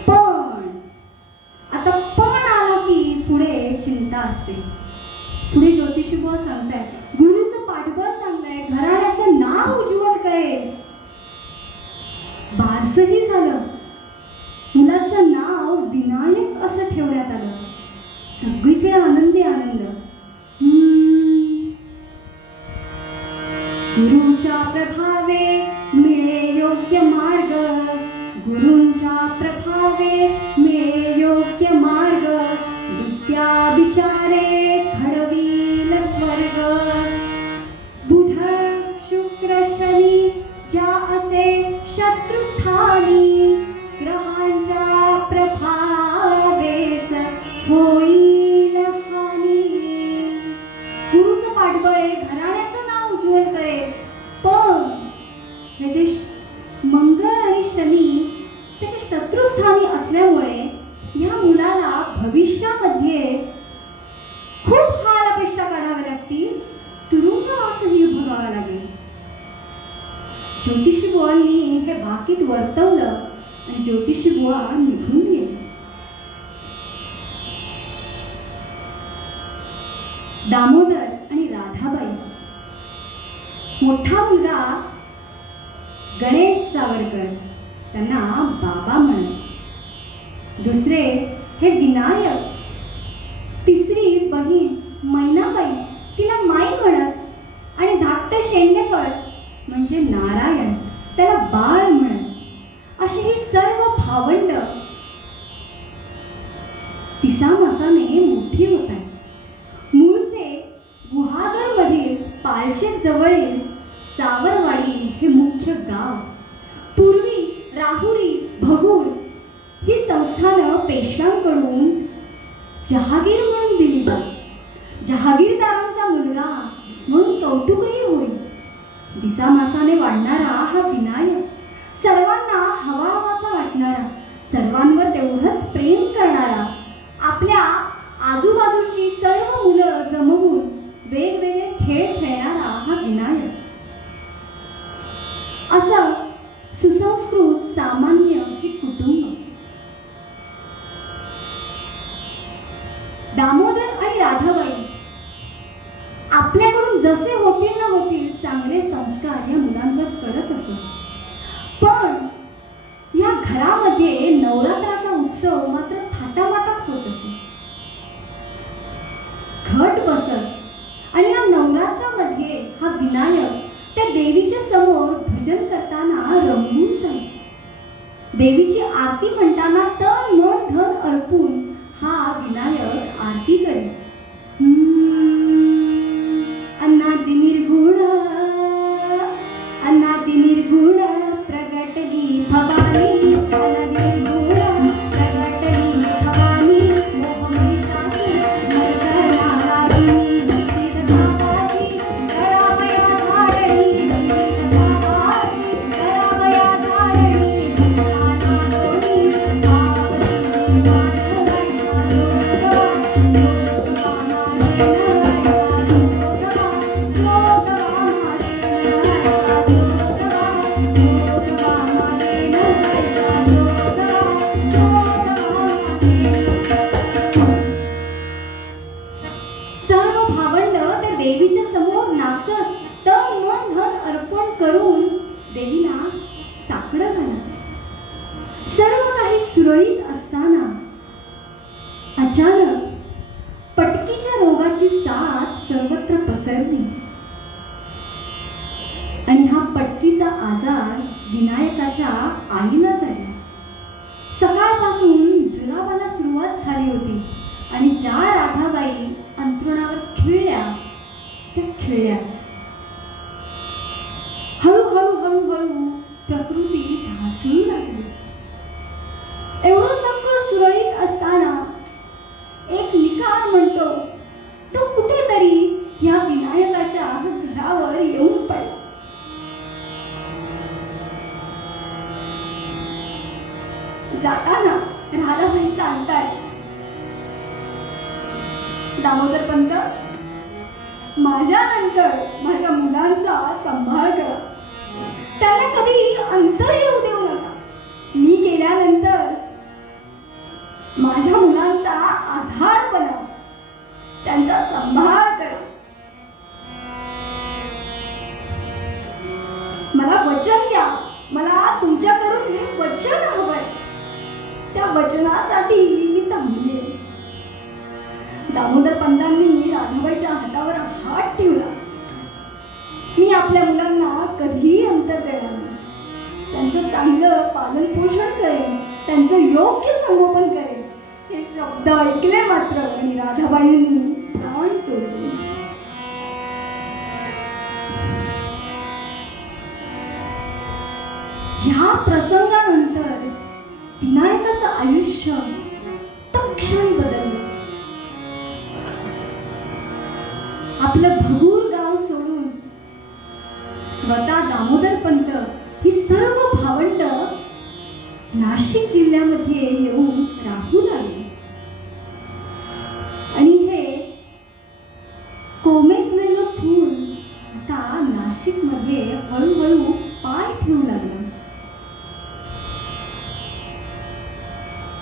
पण आता पण आला की पुढे चिंता असते. पुढे ज्योतिषी बुवा सांगतायत गुरुचं पाठबळ चांगलं आहे, घराण्याचं नाव उज्ज्वल करेल. बारसही झालं. मुलाचं नाव विनायक असं ठेवण्यात आलं. सगळीकडे आनंदी आनंद. गुरुच्या प्रभावे मिळे योग्य मार्ग, गुरूंच्या प्रभावे मिळे योग्य मार्ग, विद्या विचारे घडवील स्वर्ग. बुध शुक्र शनी शत्रुस्थानी ग्रहांच्या प्रभावेच होईल हानी. गुरुचं पाठबळ आहे, घराण्याचं नाव उज्ज्वल करेल, पण ह्याचे मंगळ आणि शनी त्याच्या शत्रुस्थानी असल्यामुळे या मुलाला भविष्यामध्ये खूप हाल अपेक्षा काढाव्या लागतील, तुरुंगवासही भोगावा लागेल. ज्योतिषी बुवांनी हे भाकीत वर्तवलं आणि ज्योतिषी बुवा निघून गेले. दामोदर आणि राधाबाई, मोठा मुलगा गणेश सावरकर, त्यांना बाबा म्हणत. दुसरे हे विनायक. तिसरी बहीण मैनाबाई, तिला माई म्हणत. आणि धाकटे शेंडेफळ म्हणजे नारायण, त्याला बाळ म्हणत. अशी ही सर्व भावंड तिसामासाने मोठी होत आहेत. मूळचे गुहागर मधील पालशेत जवळील सावरवाडी हे मुख्य गाव. पूर्वी राहुरी, भगूर ही संस्थानं पेशव्यांकडून जहागीर म्हणून दिली जात. जहागीरदारांचा मुलगा म्हणून कौतुकही होईल. दिसामासाने वाढणारा हा विनायक, सर्वांना हवाहवासा वाटणारा, सर्वांवर तेवढंच प्रेम करणारा, आपल्या आजूबाजूची सर्व मुलं जमवून वेगवेगळे खेळ खेळणारा हा विनायक. असं सुसंस्कृत सामान्य हे कुटुंब. दामोदर आणि राधाबाई आपल्याकडून जसे होतील न होतील चांगले संस्कार या मुलांवर करत असत. पण या घरामध्ये नवरात्राचा उत्सव मात्र थाटामाटात होत असे. घट बसत आणि या नवरात्रामध्ये हा विनायक त्या देवीच्या समोर भजन करताना रंगून जाईल. देवीची आरती म्हणताना तन मन धन अर्पून हा विनायक आरती करेल. अन्नादि निर्गुण, अन्नादि निर्गुण प्रगटली भवानी, अन्नादि निर्गुण प्रगटली भवानी, मोहनिशाची मर्दनारी, भक्तिधामाची करावया धारणी, भक्तिधामाची करावया धारणी, भक्तानारोनी भावनी देवीच्या समोर नाचत तन मन धन अर्पण करून देवीला साकडं घालत. सर्व काही सुरळीत असताना अचानक पटकीच्या रोगाची साथ सर्वत्र पसरली आणि हा पटकीचा आजार विनायकाच्या आईला झाला. सकाळपासून जुलाबाला सुरुवात झाली होती आणि ज्या राधाबाई अंथरुणावर खिळल्या त्या खिळल्याच. हळूहळू हळूहळू प्रकृती ढासळू लागली. एवढं सगळं सुरळीत असताना एक निकाल म्हणतो तो कुठेतरी या विनायकाच्या घरावर येऊन पडला. जाताना राधाबाई सांगतात, दामोदर पंत, माझ्यानंतर माझ्या मुलांचा सांभाळ करा. त्यांना कधी अंतर येऊ देऊ नका. मी गेल्यानंतर माझ्या मुलांचा आधार बना, त्यांचा सांभाळ करा. मला वचन द्या, मला तुमच्याकडून हे वचन हवंय. त्या वचनासाठी मी थांबले. दामोदर पंतांनी राधाबाईच्या हातावर हात ठेवला. मी आपल्या मुलांना कधीही अंतर देणार नाही. त्यांचं चांगलं पालन पोषण करेन, त्यांचं योग्य संगोपन करेन. हे शब्द ऐकले मात्र आणि राधाबाईंनी प्राण सोडले. ह्या प्रसंगानंतर विनायकाचं आयुष्य तत्क्षणी बदललं. आपलं भगूर गाव सोडून स्वतः दामोदरपंत ही सर्व भावंड नाशिक जिल्ह्यामध्ये येऊन राहू लागली. आणि हे कोमेजलेलं फूल आता नाशिक मध्ये हळूहळू पाय ठेवू लागलं.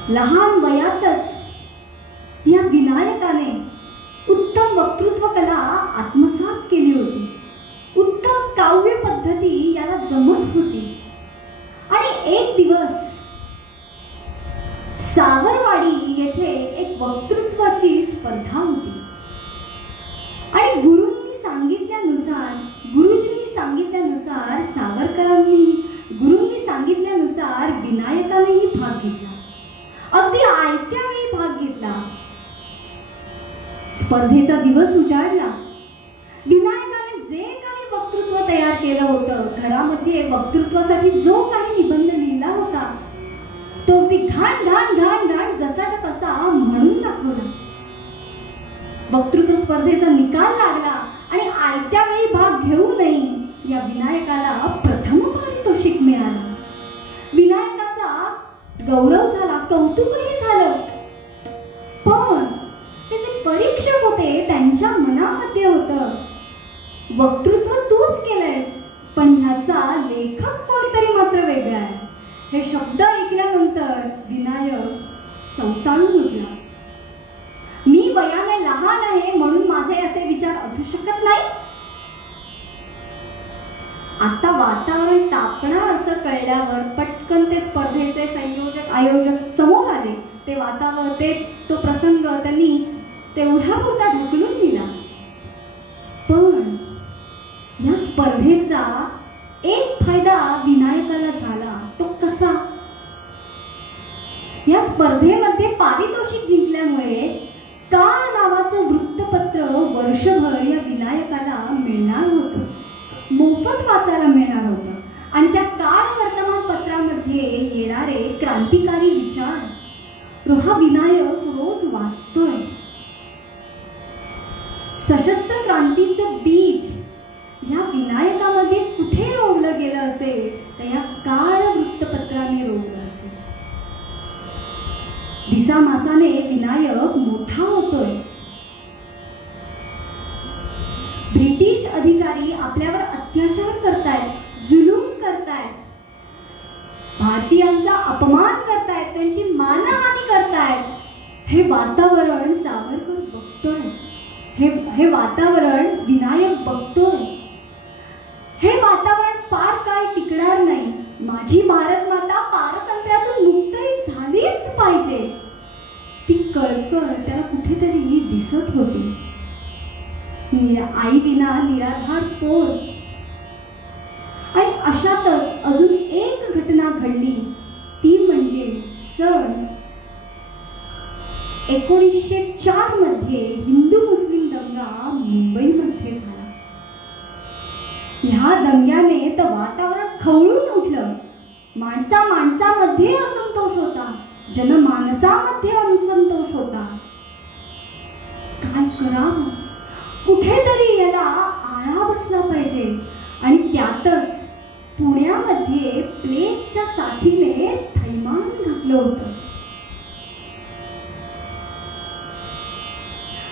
लहान वयातच या विनायकाने उत्तम वक्तृत्व कला आत्मसात केली होती. उत्तम काव्य पद्धती याला जमत होती. आणि एक दिवस सावरवाडी येथे एक वक्तृत्वाची स्पर्धा होती. आणि गुरुजींनी सांगितल्यानुसार गुरूंनी सांगितल्यानुसार विनायकानेही भाग घेतला. अगदी आयत्या वेळी भाग घेतला. स्पर्धेचा दिवस उजाडला. विनायकाने जे काही वक्तृत्व तयार केलं होतं, घरामध्ये वक्तृत्वासाठी जो काही निबंध लिहिला होता, तो अगदी घाण घाण घाण घाण जसाच्या तसा म्हणून दाखवला. वक्तृत्व स्पर्धेचा निकाल लागला आणि आयत्या वेळी भाग घेऊनही या विनायकाला प्रथम पारितोषिक मिळालं. विनायकाचा गौरव झाला, कौतुकही झालं. पण ते जे परीक्षक होते त्यांच्या मनामध्ये होतं, वक्तृत्व तूच केलंयस, पण ह्याचा लेखक कोणीतरी मात्र वेगळा आहे. हे शब्द ऐकल्यानंतर विनायक संताळून उठला. मी वयाने लहान आहे म्हणून माझे असे विचार असू शकत नाही. आता वातावरण तापणार असं कळल्यावर पटकन ते स्पर्धेचे आयोजक समोर आले. ते वातावरण तो प्रसंग त्यांनी तेवढा पुरता ढकलून दिला. पण या स्पर्धेचा एक फायदा विनायकाला झाला. तो कसा? या स्पर्धेमध्ये पारितोषिक जिंकल्यामुळे काळ नावाचं वृत्तपत्र वर्षभर या विनायकाला मिळणार होतं, मोफत वाचायला मिळणार होतं. आणि त्या काळ वर्तमानपत्रामध्ये येणारे क्रांतिकारी विचार हा विनायक रोज वाचतोय. सशस्त्र क्रांतीचं बीज या विनायकामध्ये कुठे रोवलं गेलं असेल तर या काळ वृत्तपत्राने रोवलं असेल. दिसामासाने विनायक मोठा होतोय. ब्रिटिश अधिकारी आपल्यावर अत्याचार करतायत, जुलूम करतायत, भारतीयांचा अपमान करतायत, त्यांची मानहानी करतायत. हे वातावरण सावरकर बघतोय. हे वातावरण विनायक बघतोय. हे वातावरण फार काळ टिकणार नाही. माझी भारत माता पारतंत्र्यातून मुक्त झालीच पाहिजे. ती कळकळ त्याला कुठेतरी दिसत होती. आई विना निराधार पोर. आणि अशातच अजून एक घटना घडली. ती म्हणजे सन 1904 मध्ये हिंदू मुस्लिम दंगा मुंबईमध्ये झाला. ह्या दंग्याने तर वातावरण खवळून उठलं. माणसामध्ये असंतोष होता, जनमानसामध्ये असंतोष होता. काय करावं? कुठेतरी याला आळा बसला पाहिजे. आणि त्यातच पुण्यामध्ये प्लेगच्या साथीने थैमान घातलं होतं.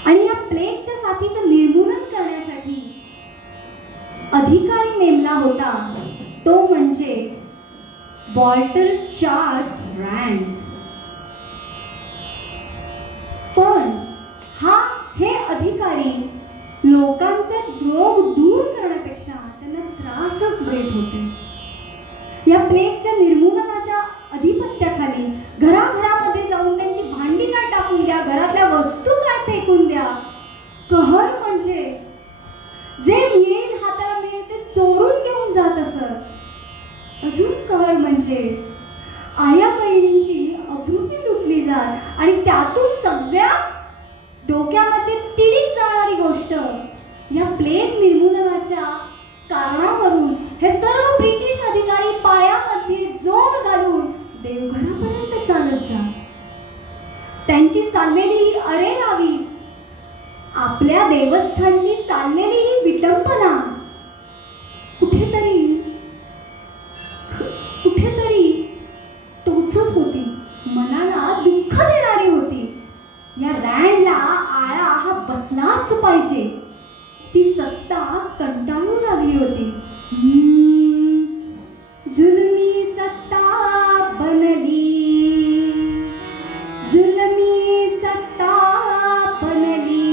आणि या प्लेगच्या साथीचं निर्मूलन करण्यासाठी अधिकारी नेमला होता. तो म्हणजे वॉल्टर चार्ल्स रँड. पण हे अधिकारी लोकांचे रोग दूर करण्यापेक्षा त्यांना त्रासच देत होते. या प्लेगच्या निर्मूलनाच्या अधिपत्याखाली घराघरामध्ये जाऊन त्यांची भांडी काय टाकून द्या, घरातल्या वस्तू काय फेकून द्या. कहर म्हणजे जे मिळेल हाताला मिळेल ते चोरून घेऊन जात असत. अजून कहर म्हणजे आया बहिणींची अब्रूही लुटली जात. आणि त्यातून सगळ्या डोक्यामध्ये तिडीक जाणारी गोष्ट, या प्लेग निर्मूलनाच्या कारणावरून हे सर्व ब्रिटिश अधिकारी पायामध्ये स्वामींची चाललेली ही अरेरावी, आपल्या देवस्थानची चाललेली ही विटंबना कुठेतरी टोचत होती, मनाला दुःख देणारी होती. या रँडला आळा हा बसलाच पाहिजे, ती सत्ता कंटाळू लागली होती. जुलमी सत्ता बनली, जुलमी सत्ता बनली,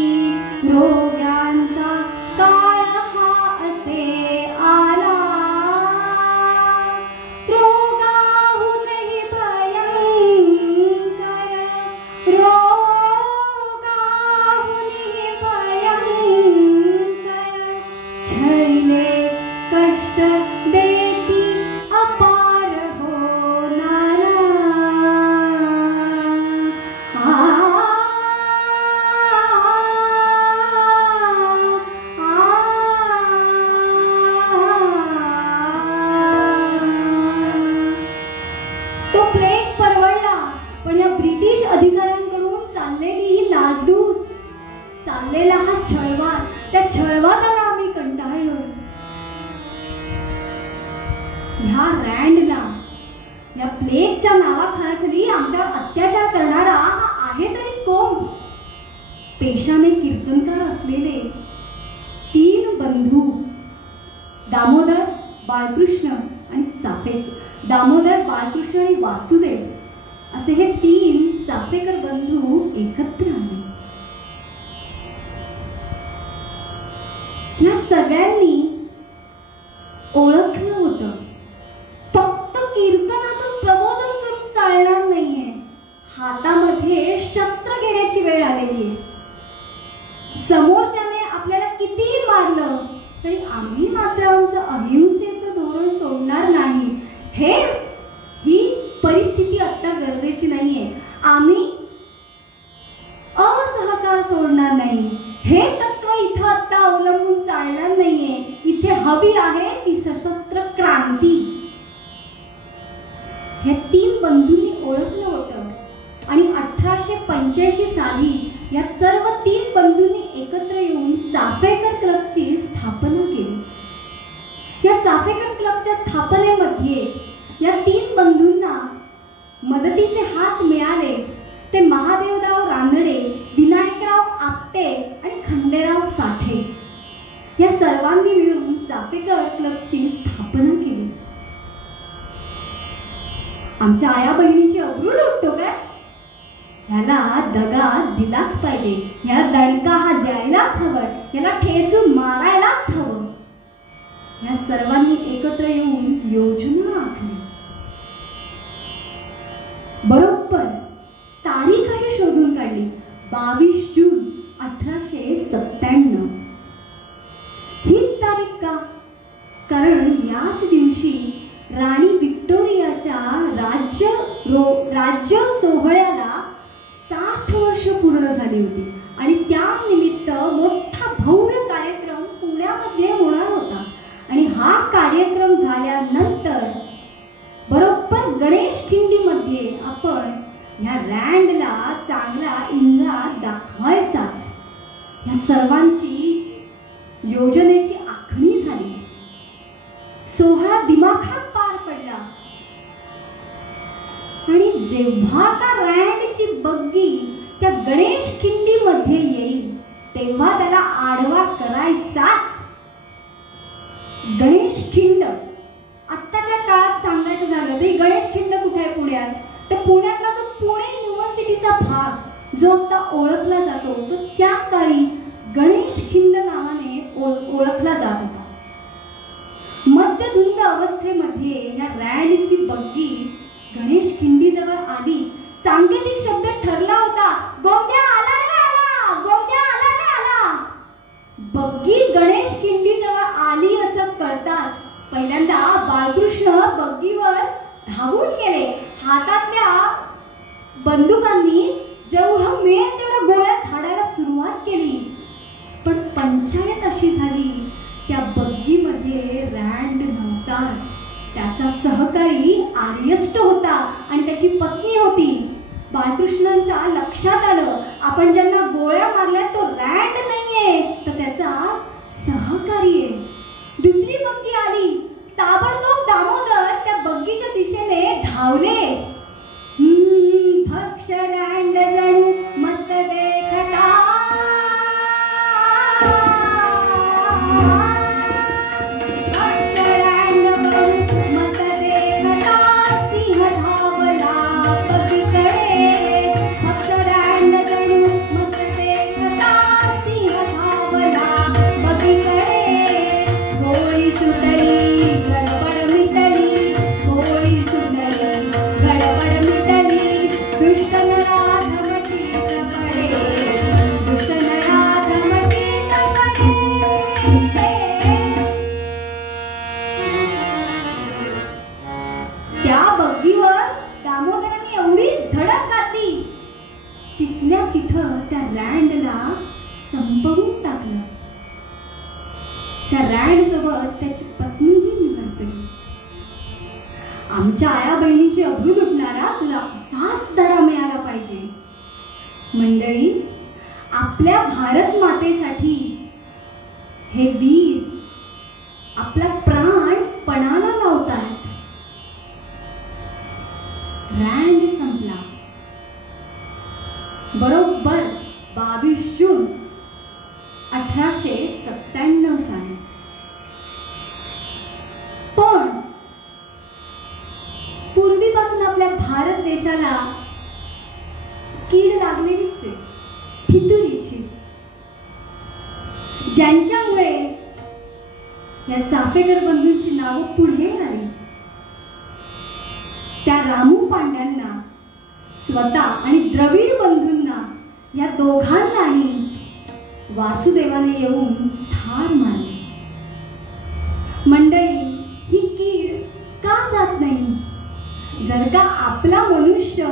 रोग्यांचा काळ हा असे आला, रोगाहूनही भयंकर, रोगाहूनही भयंकर, छळले कष्ट देती अपार होणारा. तो प्लेग परवडला, पण या ब्रिटिश अधिकाऱ्यांकडून चाललेली ही नासधूस, चाललेला हा छळवाद, त्या छळवादाला आम्ही कंटाळलो. ह्या रँडला, या प्लेगच्या नावाखाली आमच्यावर अत्याचार करणारा हा आहे तरी कोण? पेशाने कीर्तनकार असलेले 3 बंधू, दामोदर, बाळकृष्ण आणि चाफेकर. दामोदर, बाळकृष्ण आणि वासुदेव असे हे 3 चाफेकर बंधू एकत्र आले. या सगळ्यांनी ओळखलं होतं, फक्त कीर्तनातून प्रबोधन करून चालणार नाहीये, हातामध्ये शस्त्र घेण्याची वेळ आलेली आहे. समोरच्याने आपल्याला कितीही मारलं तरी आम्ही मात्र आमचं अहिंसेचं धोरण सोडणार नाही. ही परिस्थिती आता गरजेची नाहीये. आम्ही असहकार सोडणार नाही. हे तत्व इथं आता अवलंबून चालणार नाहीये. इथे हवी आहे ती सशस्त्र क्रांती. हे 3 बंधूंनी ओळखलं होतं आणि 1885 साली या सर्व 3 बंधूंनी एकत्र येऊन चाफेकर क्लबची स्थापना केली. या चाफेकर क्लबच्या स्थापनेमध्ये या 3 बंधूंना मदतीचे हात मिळाले ते महादेवराव रानडे, विनायकराव आपटे आणि खंडेराव साठे या सर्वांनी मिळून चाफेकर क्लबची स्थापना केली. आमच्या आया बहिणींची अब्रू लुटतो काय? ह्याला दगा दिलाच पाहिजे, ह्याला दणका हा द्यायलाच हवं, याला ठेचून मारायलाच हवं. या सर्वांनी एकत्र येऊन योजना आखली. बरोबर तारीखही शोधून काढली, 22 जून 1897. हीच तारीख का? कारण याच दिवशी राणी व्हिक्टोरियाच्या राज्य सोहळ्याला 60 वर्ष पूर्ण झाली होती आणि त्यानिमित्त मोठा भव्य कार्यक्रम पुण्यामध्ये होणार होता. आणि हा कार्यक्रम झाल्यानंतर बरोबर गणेश खिंडीमध्ये आपण ह्या रँडला चांगला इंगा दाखवायचाच. ह्या सर्वांची योजनेची आखणी झाली. सोहळा दिमाखात पार पडला आणि जेव्हा का रँडची बग्गी त्या गणेश खिंडीमध्ये येईल तेव्हा त्याला आडवा करायचाच. गणेश खिंड आत्ताच्या काळात सांगायचं झालं तर गणेश खिंड कुठे आहे पुण्यात? तर पुण्यातला जो पुणे युनिव्हर्सिटीचा भाग जो आता ओळखला जातो तो त्या काळी गणेश खिंड नावाने ओळखला जात होता. मध्यधुंद अवस्थेमध्ये या रँडची बग्गी गणेश खिंडीजवळ आली. सांकेतिक शब्द ठरला होता, गोंद्या आला रे आला, गोंद्या आला रे आला. बग्गी गणेश खिंडीजवळ आली असं कळताच पहिल्यांदा बाळकृष्ण बग्गीवर धावून गेले. हातातल्या बंदुकांनी जेवढं मिळेल तेवढं गोळ्या झाडायला सुरुवात केली. पण पंचायत अशी झाली, त्या बग्गीमध्ये रँड नव्हताच. त्याचा सहकारी आर्यस्ट होता आणि त्याची पत्नी होती. बाळकृष्णांच्या लक्षात आलं आपण ज्यांना गोळ्या मारल्या तो रँड नाहीये तर त्याचा सहकारी आहे. दुसरी बग्गी आली. ताबडतोब दामोदर त्या बग्गीच्या दिशेने धावले. भक्ष रँड जणू मस्त देखता आमच्या आया बहिणीची अब्रू लुटणारा तुला असाच धडा मिळाला पाहिजे. मंडळी, आपल्या भारत मातेसाठी हे वीर आपला प्राण पणाला लावतात. रँड संपला. बरोबर 22 जून 1897 साली. पण पूर्वीपासून आपल्या भारत देशाला कीड लागलेलीच आहे, फितुरीची, ज्यांच्यामुळे या चाफेकर बंधूंची नावं पुढे आली. त्या रामू पांड्यांना स्वतः आणि द्रविड बंधूंना या दोघांनाही वासुदेवाने येऊन ठार मारले. मंडळी, ही कीड का जात नाही? जर का आपला मनुष्य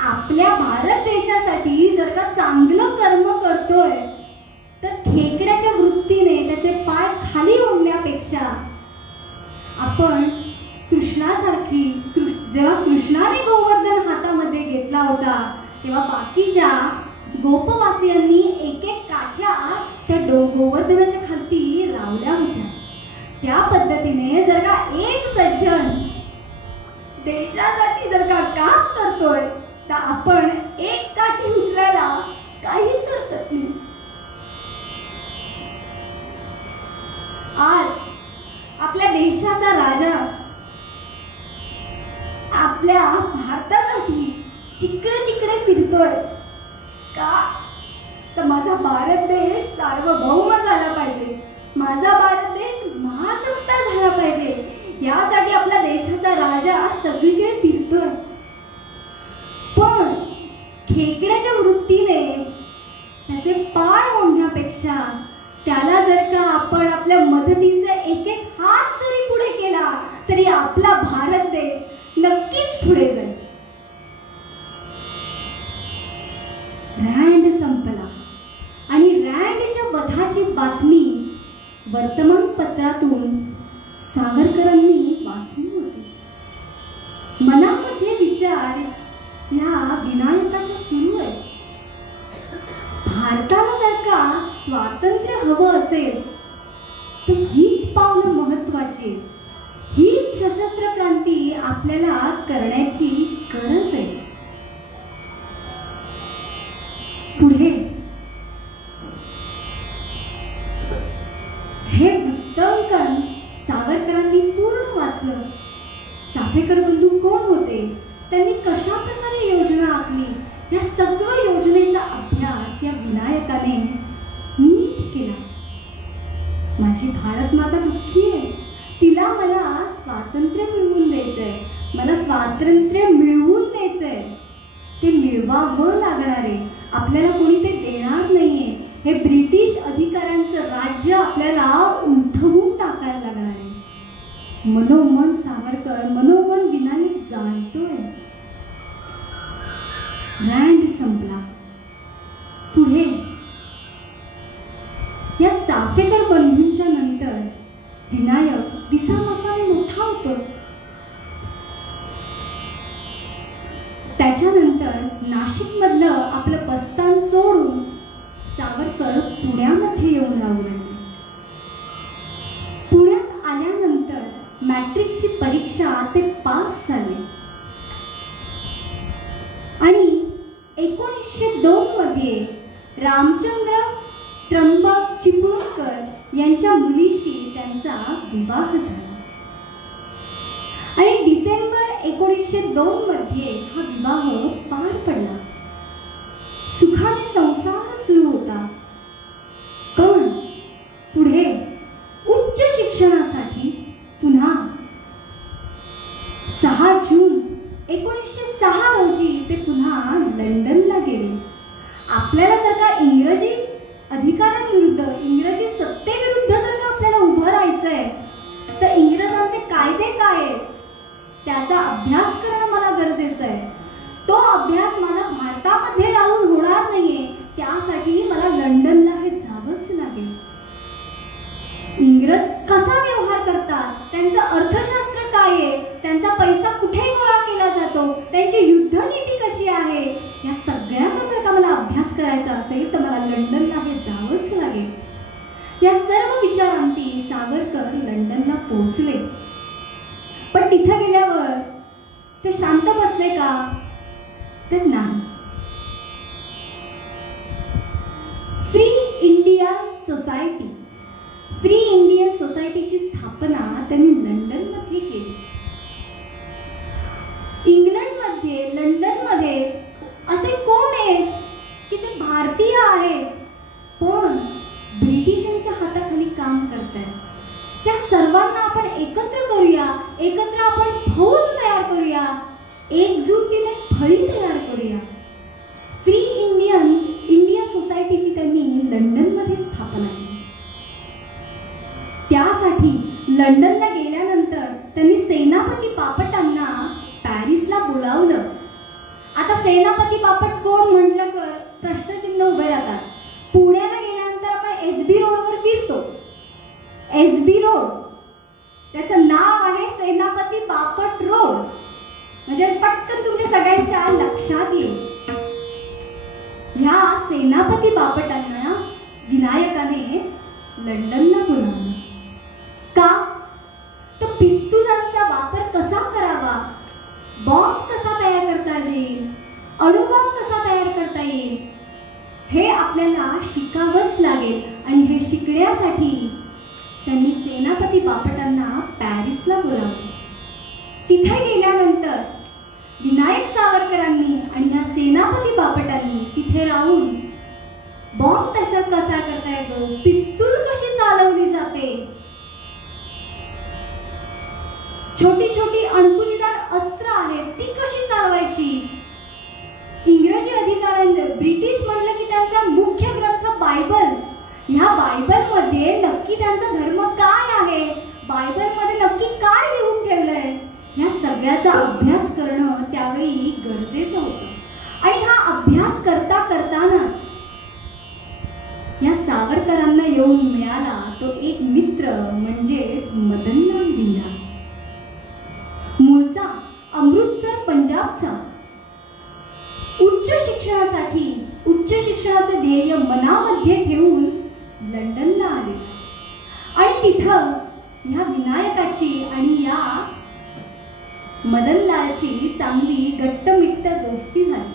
आपल्या भारत देशासाठी जर का चांगलं कर्म करतोय तर खेकड्याच्या वृत्तीने त्याचे पाय खाली ओढण्यापेक्षा आपण कृष्णासारखी, जेव्हा कृष्णाने गोवर्धन हातामध्ये घेतला होता तेव्हा बाकीच्या गोपवासियांनी एक एक काठ्या त्या गोवर्धनाच्या खालती लावल्या होत्या. त्या पद्धतीने जर का एक सज्जन देशासाठी जर का काम करतोय तर आपण एक काठी उचलायला काहीच हरकत नाही. आज आपल्या देशाचा राजा आपल्या भारतासाठी जिकडे तिकडे फिरतोय का? तर माझा भारत देश सार्वभौम झाला पाहिजे, माझा भारत देश महासत्ता झाला पाहिजे, यासाठी आपल्या देशाचा राजा सगळीकडे फिरतोय. पण खेकड्याच्या वृत्तीने त्याचे पाय ओढण्यापेक्षा त्याला जर का आपण आपल्या मदतीचे एक एक हात जरी पुढे केला तरी आपला भारत देश नक्कीच पुढे जाईल. रँड संपला आणि रँडच्या वधाची बातमी वर्तमानपत्रातून सावरकरांनी वाचली होती. मनामध्ये विचार ह्या विनायकाच्या सुरू आहे. भारताला जर का स्वातंत्र्य हवं असेल तर हीच पावलं महत्वाची, हीच सशस्त्र क्रांती आपल्याला करण्याची गरज आहे. पुढे हे वृत्तांकन सावरकरांनी पूर्ण वाचलं. चाफेकर बंधू कोण होते, त्यांनी कशा प्रकारे योजना आखली, या सगळ्या योजनेचा अभ्यास या विनायकाने नीट केला. माझी भारत माता दुःखी आहे, तिला मला स्वातंत्र्य मिळवून द्यायचंय, मला स्वातंत्र्य मिळवून द्यायचंय. ते मिळवावं लागणार आहे, आपल्याला कोणी ते देणार नाहीये. हे ब्रिटिश अधिकाऱ्यांचं राज्य आपल्याला उलथवून टाकायला लागणार आहे. मनोमन सावरकर, मनोमन विनायक जाणतोय. रँड संपला. पुढे या चाफेकर बंधूंच्या नंतर विनायक दिसामसाने मोठा होतो. त्याच्यानंतर नाशिकमधलं आपलं बस्तान सोडून सावरकर पुण्यामध्ये येऊन राहू लागले. पुण्यात आल्यानंतर मॅट्रिकची परीक्षा ते पास झाले आणि 1902 मध्ये रामचंद्र त्र्यंबक चिपळूणकर यांच्या मुलीशी त्यांचा विवाह झाला आणि डिसेंबर 1902 मध्ये हा विवाह पार पडला. सुखाने संसार सुरू होता. पण पुढे उच्च शिक्षणासाठी पुन्हा 6 जून 1906 रोजी ते पुन्हा लंडनला गेले. आपल्याला जर का इंग्रजी अधिकारांविरुद्ध, इंग्रजी सत्तेविरुद्ध जर का आपल्याला उभं राहायचंय तर इंग्रजांचे कायदे काय आहेत त्याचा अभ्यास करणं मला गरजेचं आहे. तो अभ्यास मला भारतामध्ये राहून होणार नाहीये. त्यासाठी मला लंडनला हे जावंच लागेल. इंग्रज कसा व्यवहार करतात, त्यांचं अर्थशास्त्र काय आहे, त्यांचा पैसा कुठे गोळा केला जातो, त्यांची युद्धनीती कशी आहे, या सगळ्याचा जर का मला अभ्यास करायचा असेल तर मला लंडनला हे जावंच लागेल. या सर्व विचारांती सावरकर लंडनला पोहोचले. पण तिथे गेल्यावर ते शांत बसले का तर नाही. फ्री इंडियन सोसायटीची स्थापना त्यांनी लंडनमध्ये केली. इंग्लंडमध्ये, लंडनमध्ये असे कोण आहेत की ते भारतीय आहेत पण ब्रिटिशांच्या हाताखाली काम करतायत. त्या सर्वांना आपण एकत्र करूया, एकत्र आपण फौज तयार करूया, एकजुटीने फळी तयार करूया. फ्री इंडिया सोसायटीची त्यांनी लंडनमध्ये स्थापना केली. त्यासाठी लंडनला गेल्यानंतर त्यांनी सेनापती बापटांना पॅरिसला बोलावलं. आता सेनापती बापट कोण म्हटलं तर प्रश्नचिन्ह उभे राहतात. पुण्याला गेल्यानंतर आपण एसबी रोडवर फिरतो. एसबी रोड त्याचं नाव आहे सेनापती बापट रोड. म्हणजे पटकन तुमच्या सगळ्यांच्या लक्षात येईल. ह्या सेनापती बापटांना विनायकाने लंडनला बोलावलं. का तर पिस्तुलांचा वापर कसा करावा, बॉम्ब कसा तयार करता येईल, अणुबॉम्ब कसा तयार करता येईल हे आपल्याला शिकावंच लागेल. आणि हे शिकण्यासाठी त्यांनी सेनापती बापटांना पॅरिसला बोलावलं. तिथे गेल्यानंतर विनायक सावरकरांनी आणि ह्या सेनापती बापटांनी तिथे राहून बॉम्ब कसा करता येतो, पिस्तूल कशी चालवली जाते, छोटी छोटी अणकुचीदार अस्त्र आहेत ती कशी चालवायची. इंग्रजी अधिकाऱ्यांनी ब्रिटिश म्हटलं की त्यांचा मुख्य ग्रंथ बायबल. ह्या बायबलमध्ये नक्की त्यांचा धर्म काय आहे, बायबलमध्ये नक्की काय लिहून ठेवलंय, ह्या सगळ्याचा अभ्यास करणं त्यावेळी गरजेचं होतं. आणि हा अभ्यास करतानाच या सावरकरांना येऊन मिळाला तो एक मित्र म्हणजेच मदनलाल धिंगरा. मूळचा अमृतसर पंजाबचा. उच्च शिक्षणाचं ध्येय मनामध्ये ठेवून लंडनला आले आणि तिथं ह्या विनायकाची आणि या मदनलालची चांगली घट्टमिट्ट दोस्ती झाली.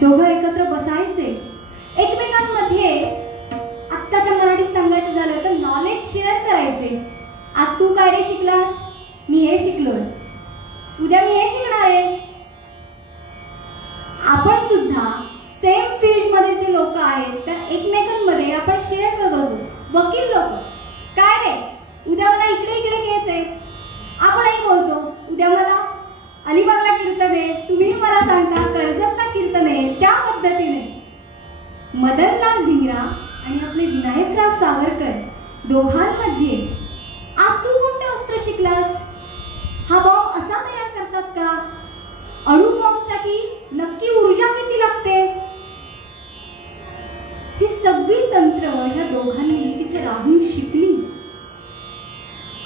दोघं एकत्र बसायचे, एकमेकांमध्ये आत्ताच्या मराठीत सांगायचं झालं तर नॉलेज शेअर करायचे. आज तू काय रे शिकलास, मी हे शिकलोय, उद्या मी हे शिकणार आहे. आपण सुद्धा सेम फील्ड मध्ये जे लोक आहेत त्या एकमेकांमध्ये आपण शेअर करत असतो. वकील लोक काय रे उद्या मला इकडे केस आहे, आपणही बोलतो उद्या मला अलिबागला कीर्तन आहे, तुम्ही मला सांगता कर्जतला कीर्तन आहे. त्या पद्धतीने मदनलाल धिंगरा आणि आपले विनायकराव सावरकर दोघांमध्ये आज तू कोणते अस्त्र शिकलास, हा बॉम्ब असा तयार करतात का, अणुबॉम्बसाठी नक्की ऊर्जा किती लागते, ही सगळी तंत्र ह्या दोघांनी तिथे राहून शिकली.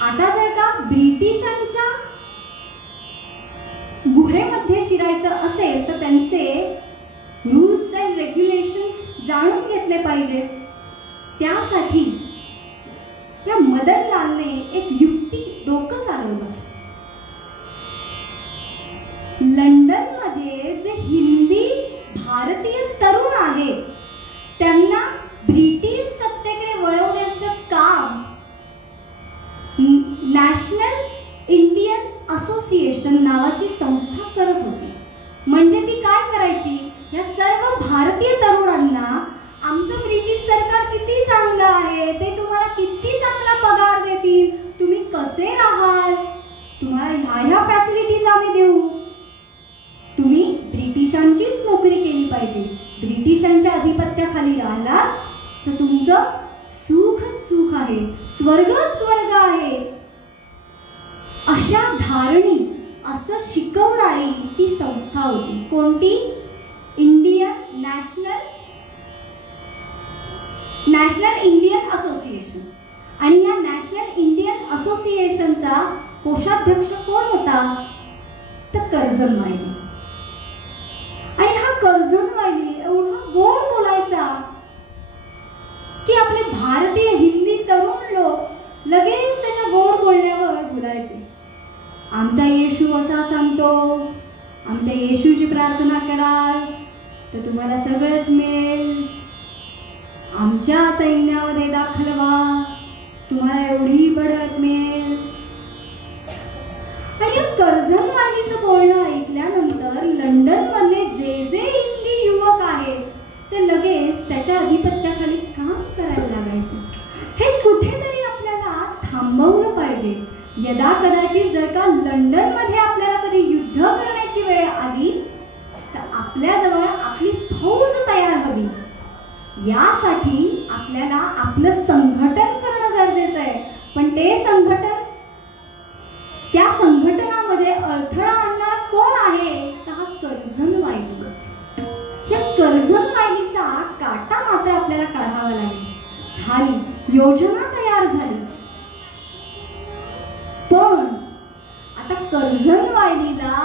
आता जर का ब्रिटिशांच्या गुहेमध्ये शिरायचं शिकायचं असेल तर त्यांचे रूल्स अँड रेग्युलेशन्स जाणून घेतले पाहिजे. त्यासाठी या मदनलालने एक युक्ती डोकं चालवलं. लंडनमध्ये जे हिंदी भारतीय तरुण आहेत त्यांना ब्रिटिश सत्तेकडे वळवण्याचं काम नॅशनल इंडियन असोसिएशन नावाची संस्था करत होती. म्हणजे ती काय करायची, या सर्व भारतीय तरुणांना आमचं ब्रिटिश सरकार किती चांगलं आहे, ते तुम्हाला किती चांगला पगार देतील, तुम्ही कसे राहाल, तुम्हाला ह्या फॅसिलिटीज आम्ही देऊ, तुम्ही ब्रिटिशांचीच नोकरी केली पाहिजे, ब्रिटिशांच्या अधिपत्याखाली राहिलात तर तुमचं सुखच सुख आहे, स्वर्गच स्वर्ग आहे, अशा धारणी असं शिकवणारी ती संस्था होती. कोणती? Indian national Indian association. आणि या नॅशनल इंडियन असोसिएशनचा कोषाध्यक्ष कोण होता? तर कर्झन वायली. आणि हा कर्झन वायली एवढा गोड बोलायचा की आपले भारतीय हिंदी तरुण लोक लगेच त्याच्या गोड बोलण्यावर बोलायचे. आमचा येशू असा सांगतो, आमच्या येशूची प्रार्थना कराल तर तुम्हाला सगळंच मिळेल, आमच्या सैन्यामध्ये दाखल व्हा, तुम्हाला एवढी बढत मिळेल. आणि या कर्झन वालीचं बोलणं ऐकल्यानंतर लंडन मधले जे जे हिंदी युवक आहेत ते लगेच त्याच्या अधिपत्याखाली काम करायला लागायचे. हे कुठेतरी आपल्याला थांबवलं पाहिजे. यदा कदाचित जर का लंडन मध्ये आपल्याला कधी युद्ध करण्याची वेळ आली तर आपल्याजवळ आपली फौज तयार हवी. यासाठी आपल्याला आपलं संघटन करणं गरजेचं आहे. पण ते संघटन, त्या संघटनामध्ये अडथळा आणणारा कोण आहे तर हा कर्झन वायली. या कर्झन वायलीचा काटा मात्र आपल्याला काढावा लागेल. झाली, योजना तयार झाली. पण आता कर्झन वायलीला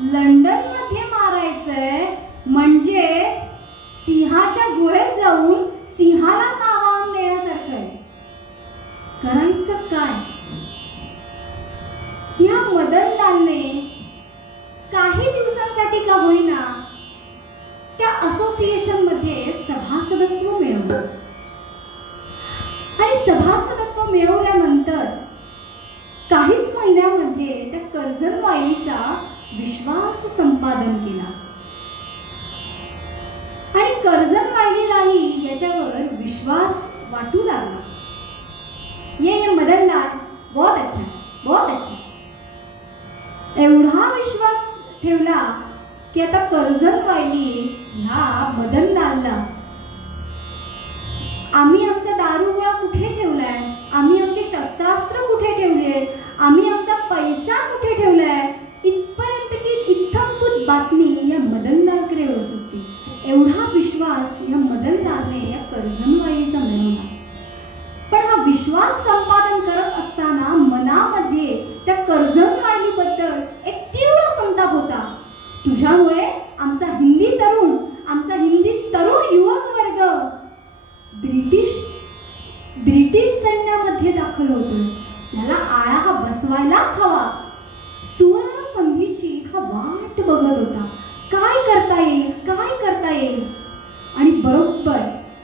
लंडन मध्ये मारायचंय म्हणजे सिंहाच्या गुहेत जाऊन सिंहालाच आव्हान देण्यासारखं आहे. करायचं काय? या मदनलालने काही दिवसांसाठी का होईना त्या असोसिएशन मध्ये सभासदत्व मिळवलं. आणि सभासदत्व मिळवल्यानंतर काहीच महिन्यामध्ये त्या कर्झन वायलीचा विश्वास संपादन केला. आणि कर्झन वायलीलाही याच्यावर विश्वास वाटू लागला. ये मदनलाल, बहुत अच्छा, बहुत अच्छा. एवढा विश्वास ठेवला की आता कर्झन वायली ह्या मदनलालला, आम्ही आमचा दारुगोळा कुठे ठेवलाय, आम्ही आमचे शस्त्रास्त्र कुठे ठेवले, आम्ही आमचा पैसा कुठे ठेवलाय, इथपर्यंतची इत्थंभूत बातमी या मदनलालकडे होती. एवढा विश्वास या मदनलालने या कर्झन वायलीचा मिळवला. पण हा विश्वास संपादन करत असताना मनामध्ये त्या कर्झन वायलीबद्दल एक तीव्र संताप होता. तुझ्यामुळे आमचा हिंदी तरुण युवक वर्ग ब्रिटिश सैन्यामध्ये दाखल होतोय. त्याला आळा हा बसवायलाच हवा. सुवर्ण संधीची हा वाट बघत होता. काय करता येईल. आणि बरोबर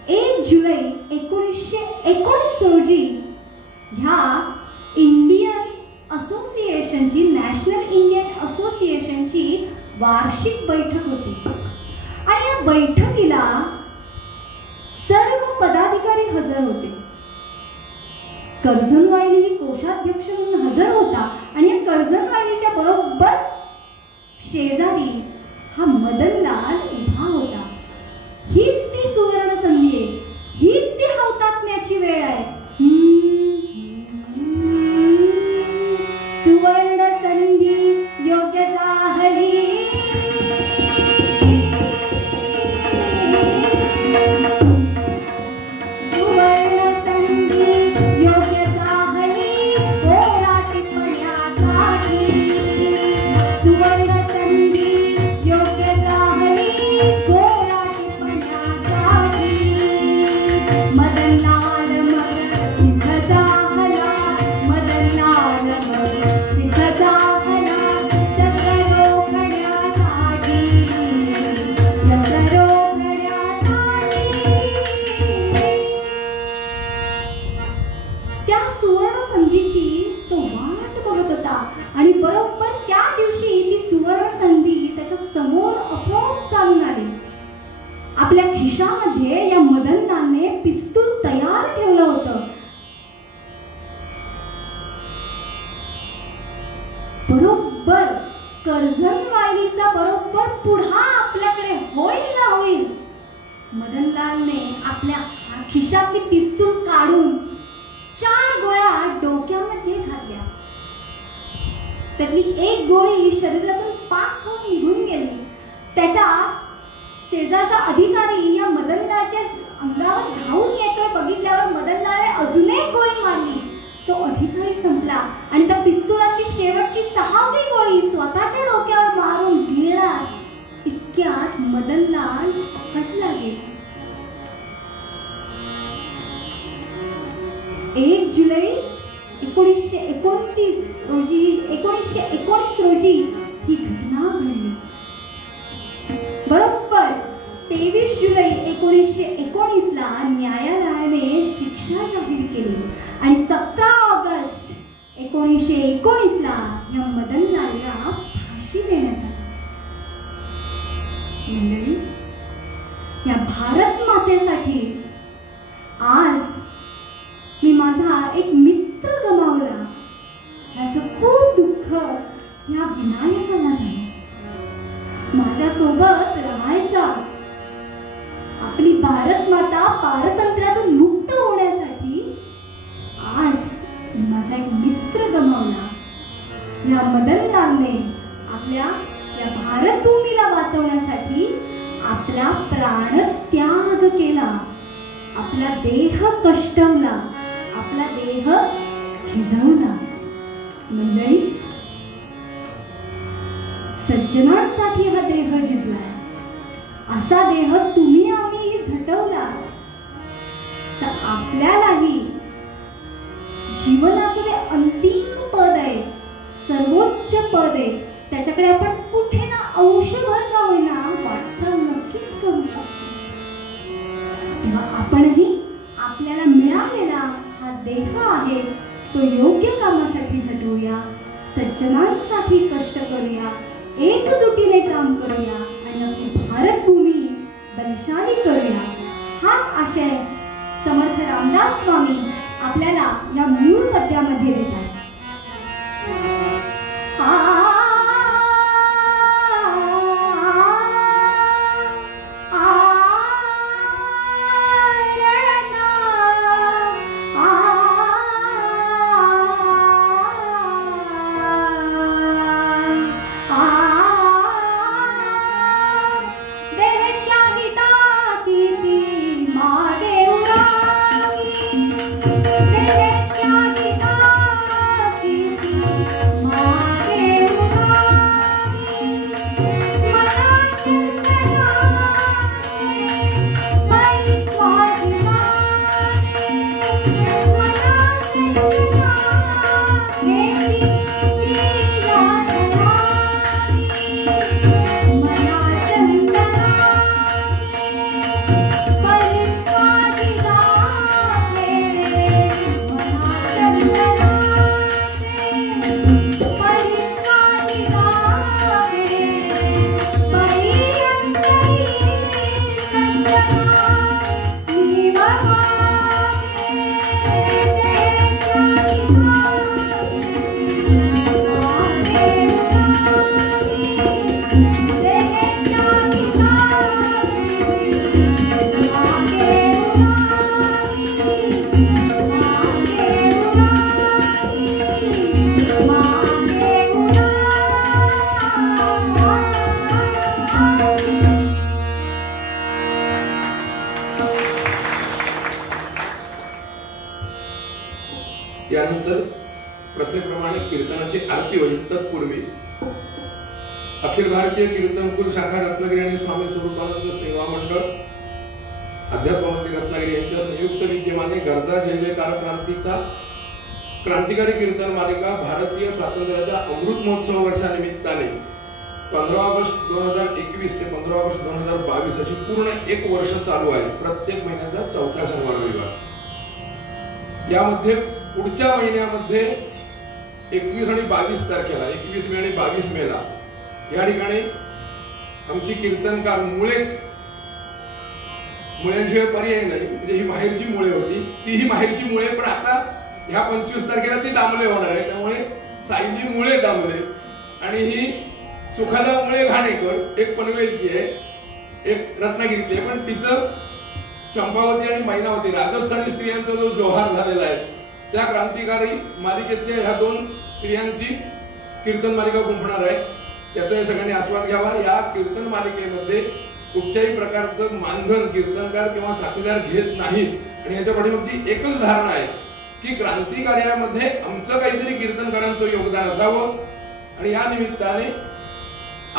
1 जुलै 1919 रोजी ह्या इंडियन असोसिएशनची, नॅशनल इंडियन असोसिएशनची वार्षिक बैठक होती. आणि या बैठकीला सर्व पदाधिकारी हजर होते. कर्झन वायली ही कोषाध्यक्ष म्हणून हजर होता. आणि या कर्झन वायलीच्या बरोबर शेजारी हा मदनलाल उभा होता. हीच ती सुवर्ण संधी आहे, हीच ती हौतात्म्याची वेळ आहे. सुवर्ण संधी योग्य जाहली, सुवर्ण संधी योग्य जाहली, पोळा टिपण्यासाठी, सुवर्ण संधी खिशामध्ये या मदनलालने पिस्तूल तयार ठेवलं होतं. बरोबर कर्झनवायलीचा बरोबर पुढा आपल्याकडे होईल ना होईल, मदनलालने आपल्या खिशातली पिस्तूल काढून 4 गोळ्या डोक्यामध्ये घातल्या. त्यातली एक गोळी शरीरातून पास होऊन निघून गेली. त्याच्या शेजारचा अधिकारी या मदनलालच्या अंगावर धावून येतोय बघितल्यावर मदनलालने अजून एक गोळी मारली. तो अधिकारी संपला आणि त्या पिस्तुलातली शेवटची 6वी गोळी स्वतःच्या डोक्यावर मारून घेणार इतक्यात मदनलाल पकडला गेला. 1 जुलै 1919 रोजी ही घटना घडली. बरोबर 23 जुलै 1919 न्यायालयाने शिक्षा जाहीर केली आणि 17 ऑगस्ट 1919 या मदनलालला फाशी देण्यात आली. मंडळी, या भारत मातेसाठी आज मी माझा एक मित्र गमावला. याचं खूप दुःख या विनायकाला झालं. माझ्यासोबत राहायचा, आपली भारत माता पारतंत्र्यातून मुक्त होण्यासाठी आज माझा एक मित्र गमावला. या मदनलालने आपल्या या भारत भूमीला वाचवण्यासाठी आपला प्राण त्याग केला, आपला देह कष्टवला, आपला देह झिजवला. मंडळी, सज्जनांसाठी हा देह झिजलाय. असा देह तुम्ही आम्ही झटवला तर आपल्यालाही जीवनाचं ते अंतिम पद आहे, सर्वोच्च पद आहे, त्याच्याकडे आपण कुठे ना अंशभर का होईना वाटचाल नक्कीच करू शकतो. तेव्हा आपणही आपल्याला मिळालेला हा देह आहे तो योग्य कामासाठी झटवूया, सज्जनांसाठी कष्ट करूया, एकजुटीने काम करूया आणि आपली भारत भूमी बलशाली करूया. हाच आशय समर्थ रामदास स्वामी आपल्याला या मूळ पद्यामध्ये देतात. यानंतर प्रथेप्रमाणे कीर्तनाची आरती होईल. तत्पूर्वी अखिल भारतीय कीर्तनकुल शाखा रत्नागिरी आणि स्वामी स्वरूपानंद सेवा मंडळ अध्यात्म मंदिर रत्नागिरी यांच्या संयुक्त विद्यमाने गरजा जय जयकार क्रांतीचा क्रांतिकारी कीर्तन मालिका भारतीय स्वातंत्र्याच्या अमृत महोत्सव वर्षानिमित्ताने 15 ऑगस्ट 2021 ते 15 ऑगस्ट 2022 अशी पूर्ण 1 वर्ष चालू आहे. प्रत्येक महिन्याचा 4था शनिवार रविवार. यामध्ये पुढच्या महिन्यामध्ये 21 आणि 22 तारखेला 21 मे आणि 22 मेला या ठिकाणी आमची कीर्तनकार मुळेच मुळ्यांशिवाय पर्याय नाही. म्हणजे ही बाहेरची मुळे होती, तीही बाहेरची मुळे, पण आता ह्या 25 तारखेला ती दामले होणार आहे. त्यामुळे सायली मुळे दामले आणि ही सुखादा मुळे घाणेकर एक पनवेलची आहे, एक रत्नागिरीतली आहे. पण तिचं चंपावती आणि मैनावती राजस्थानी स्त्रियांचा जो जोहार झालेला आहे त्या क्रांतिकारी मालिकेतल्या ह्या 2 स्त्रियांची कीर्तन मालिका गुंफणार आहे. त्याचा सगळ्यांनी आस्वाद घ्यावा. या कीर्तन मालिकेमध्ये कुठच्याही प्रकारचं मानधन कीर्तनकार किंवा साथीदार घेत नाहीत आणि ह्याच्या पाठीमागची एकच धारणा आहे की क्रांती कार्यामध्ये आमचं काहीतरी कीर्तनकारांचं योगदान असावं. आणि या निमित्ताने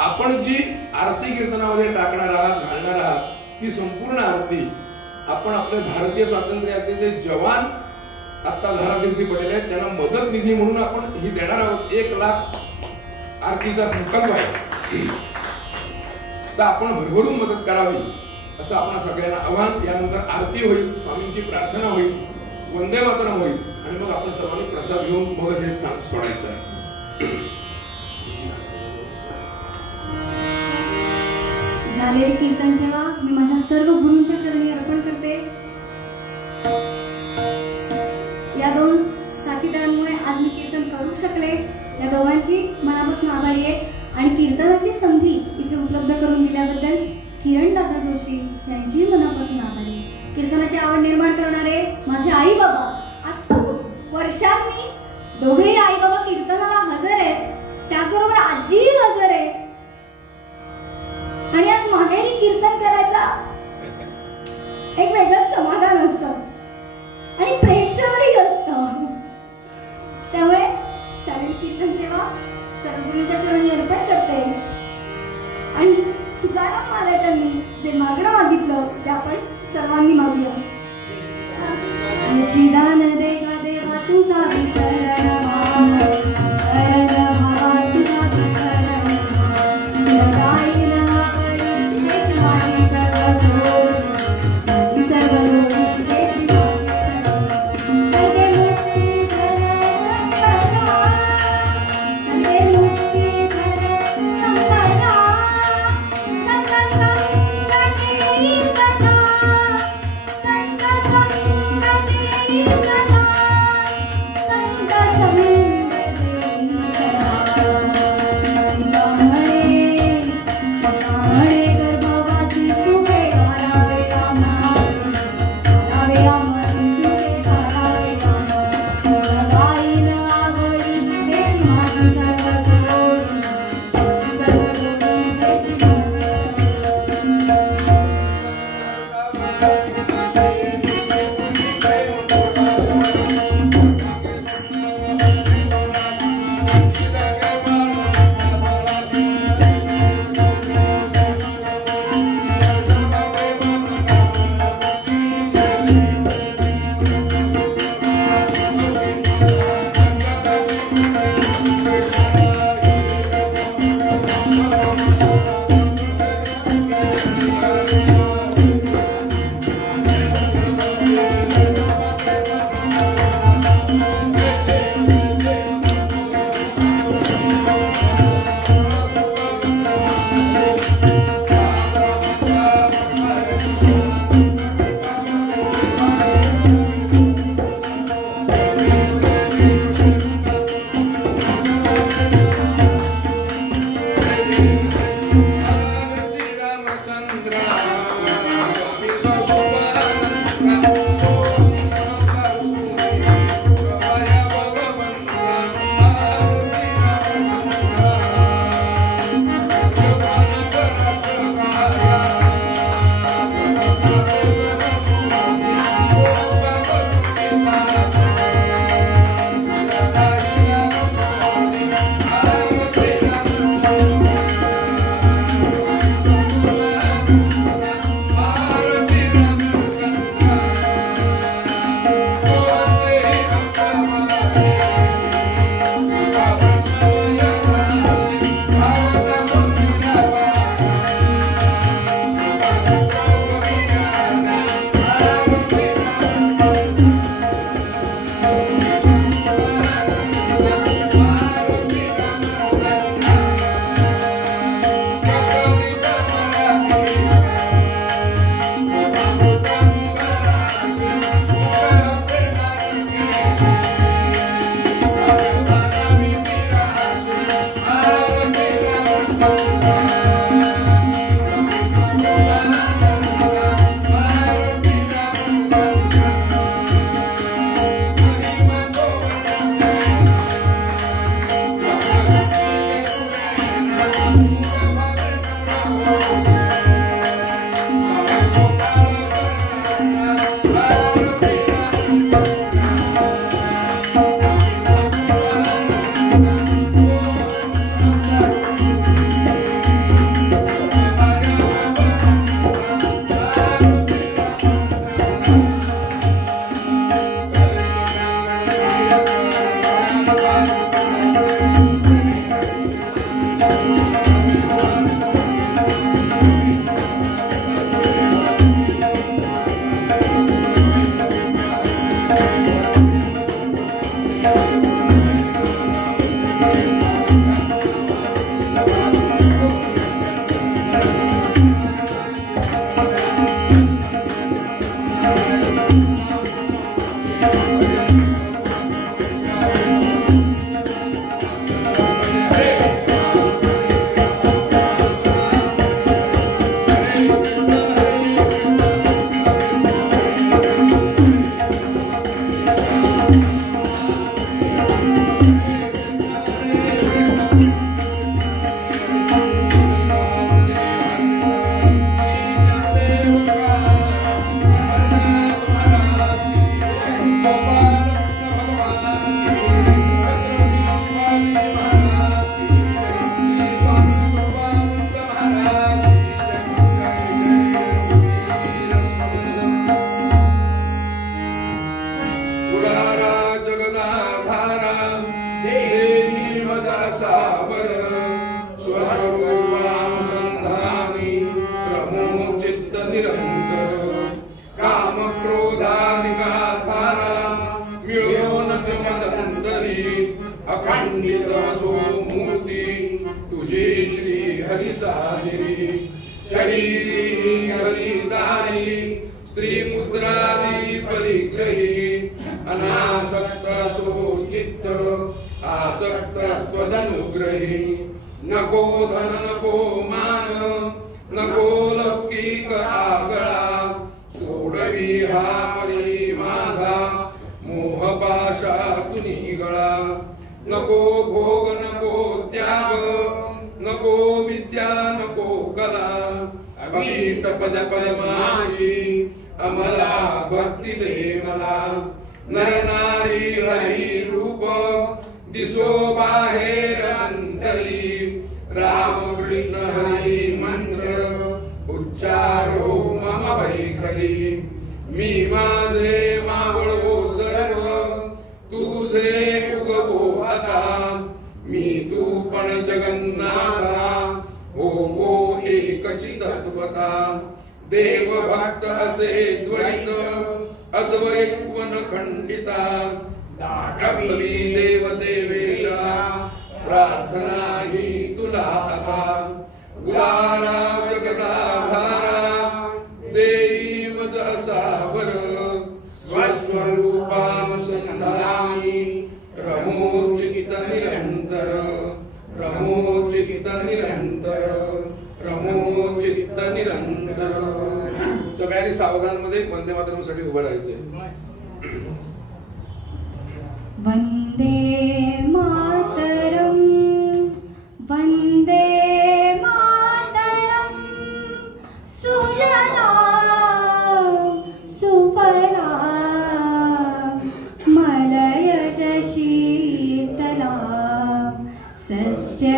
आपण जी आरती कीर्तनामध्ये टाकणार आहात, घालणार आहात, ती संपूर्ण आरती आपण आपल्या भारतीय स्वातंत्र्याचे जे जवान आता धारातीर्थी पडलेले आहेत त्यांना मदत निधी म्हणून आपण ही देणार आहोत. 1 लाख आरतीचा संकल्प आहे. तर आपण भरभरून मदत करावी असं आपण सगळ्यांना आव्हान. यानंतर आरती होईल, स्वामींची प्रार्थना होईल, वंदे मातरम होईल आणि मग आपण सर्वांनी प्रसाद घेऊन मग हे स्थान सोडायचं आहे. झालेली कीर्तन सेवा मी माझ्या सर्व गुरूंच्या चरणी अर्पण करते. या 2 साथीदारांमुळे आज मी कीर्तन करू शकले. या दोघांची मनापासून आभारी आहे आणि कीर्तनाची संधी इथे उपलब्ध करून दिल्याबद्दल किरण दादा जोशी यांची मनापासून आभारी आहे. कीर्तनाची आवड निर्माण करणारे माझे आई बाबा आज खूप वर्षांनी दोघेही आई बाबा कीर्तनाला हजर आहेत, त्याचबरोबर आजीही हजर आहे आणि आज माहेरी कीर्तन करायचा एक वेगळंच समाधान असतं आणि प्रेक्षकही असतं. त्यामुळे चालेल कीर्तन सेवा सर्व गुरूंच्या चरणी अर्पण करते आणि तुकाराम महाराजांनी जे मागणं मागितलं ते आपण सर्वांनी मागूया. चिदान देवा देवा तुझा संग खंडित असो मूर्ती तुझी श्री हरी साजिरी शरीरी हरिदारी स्त्री मुद्रादी परिग्रही अनासक्त असो चित्त आसक्त त्वदनुग्रही नको धन नको मान नको लौकिक आगळा सोडवी हा परी माझा मोह पाशातुनी गळा नको भोग नको त्याग नको विद्या नको कला अभीट पद पदमाची अमला भक्ती दे मला नर नारी हरी रूप दिसो बाहेर अंतरी राम कृष्ण हरी मंत्र उच्चारो मम वैखरी मी माझे मावळो सर्व तू तुझे उगवो आता मी तू पण जगन्नाथा हो हो एकची तत्वता देव भक्त असे द्वैत अद्वैत वन खंडिता दाखवी देव देवेशा प्रार्थना ही तुला आता गुलारा जगदाधारा देई मज असावर स्वस्वरूपानुसंधानी रमो चित्त निरंतर रमो चित्त निरंतर रमो चित्त निरंतर. सगळ्यांनी सावधान मध्ये वंदे मातरम साठी उभं राहायचे. वंदे मातरम वंदे मातरम सुजला सुफला मलयज शीतला सस्य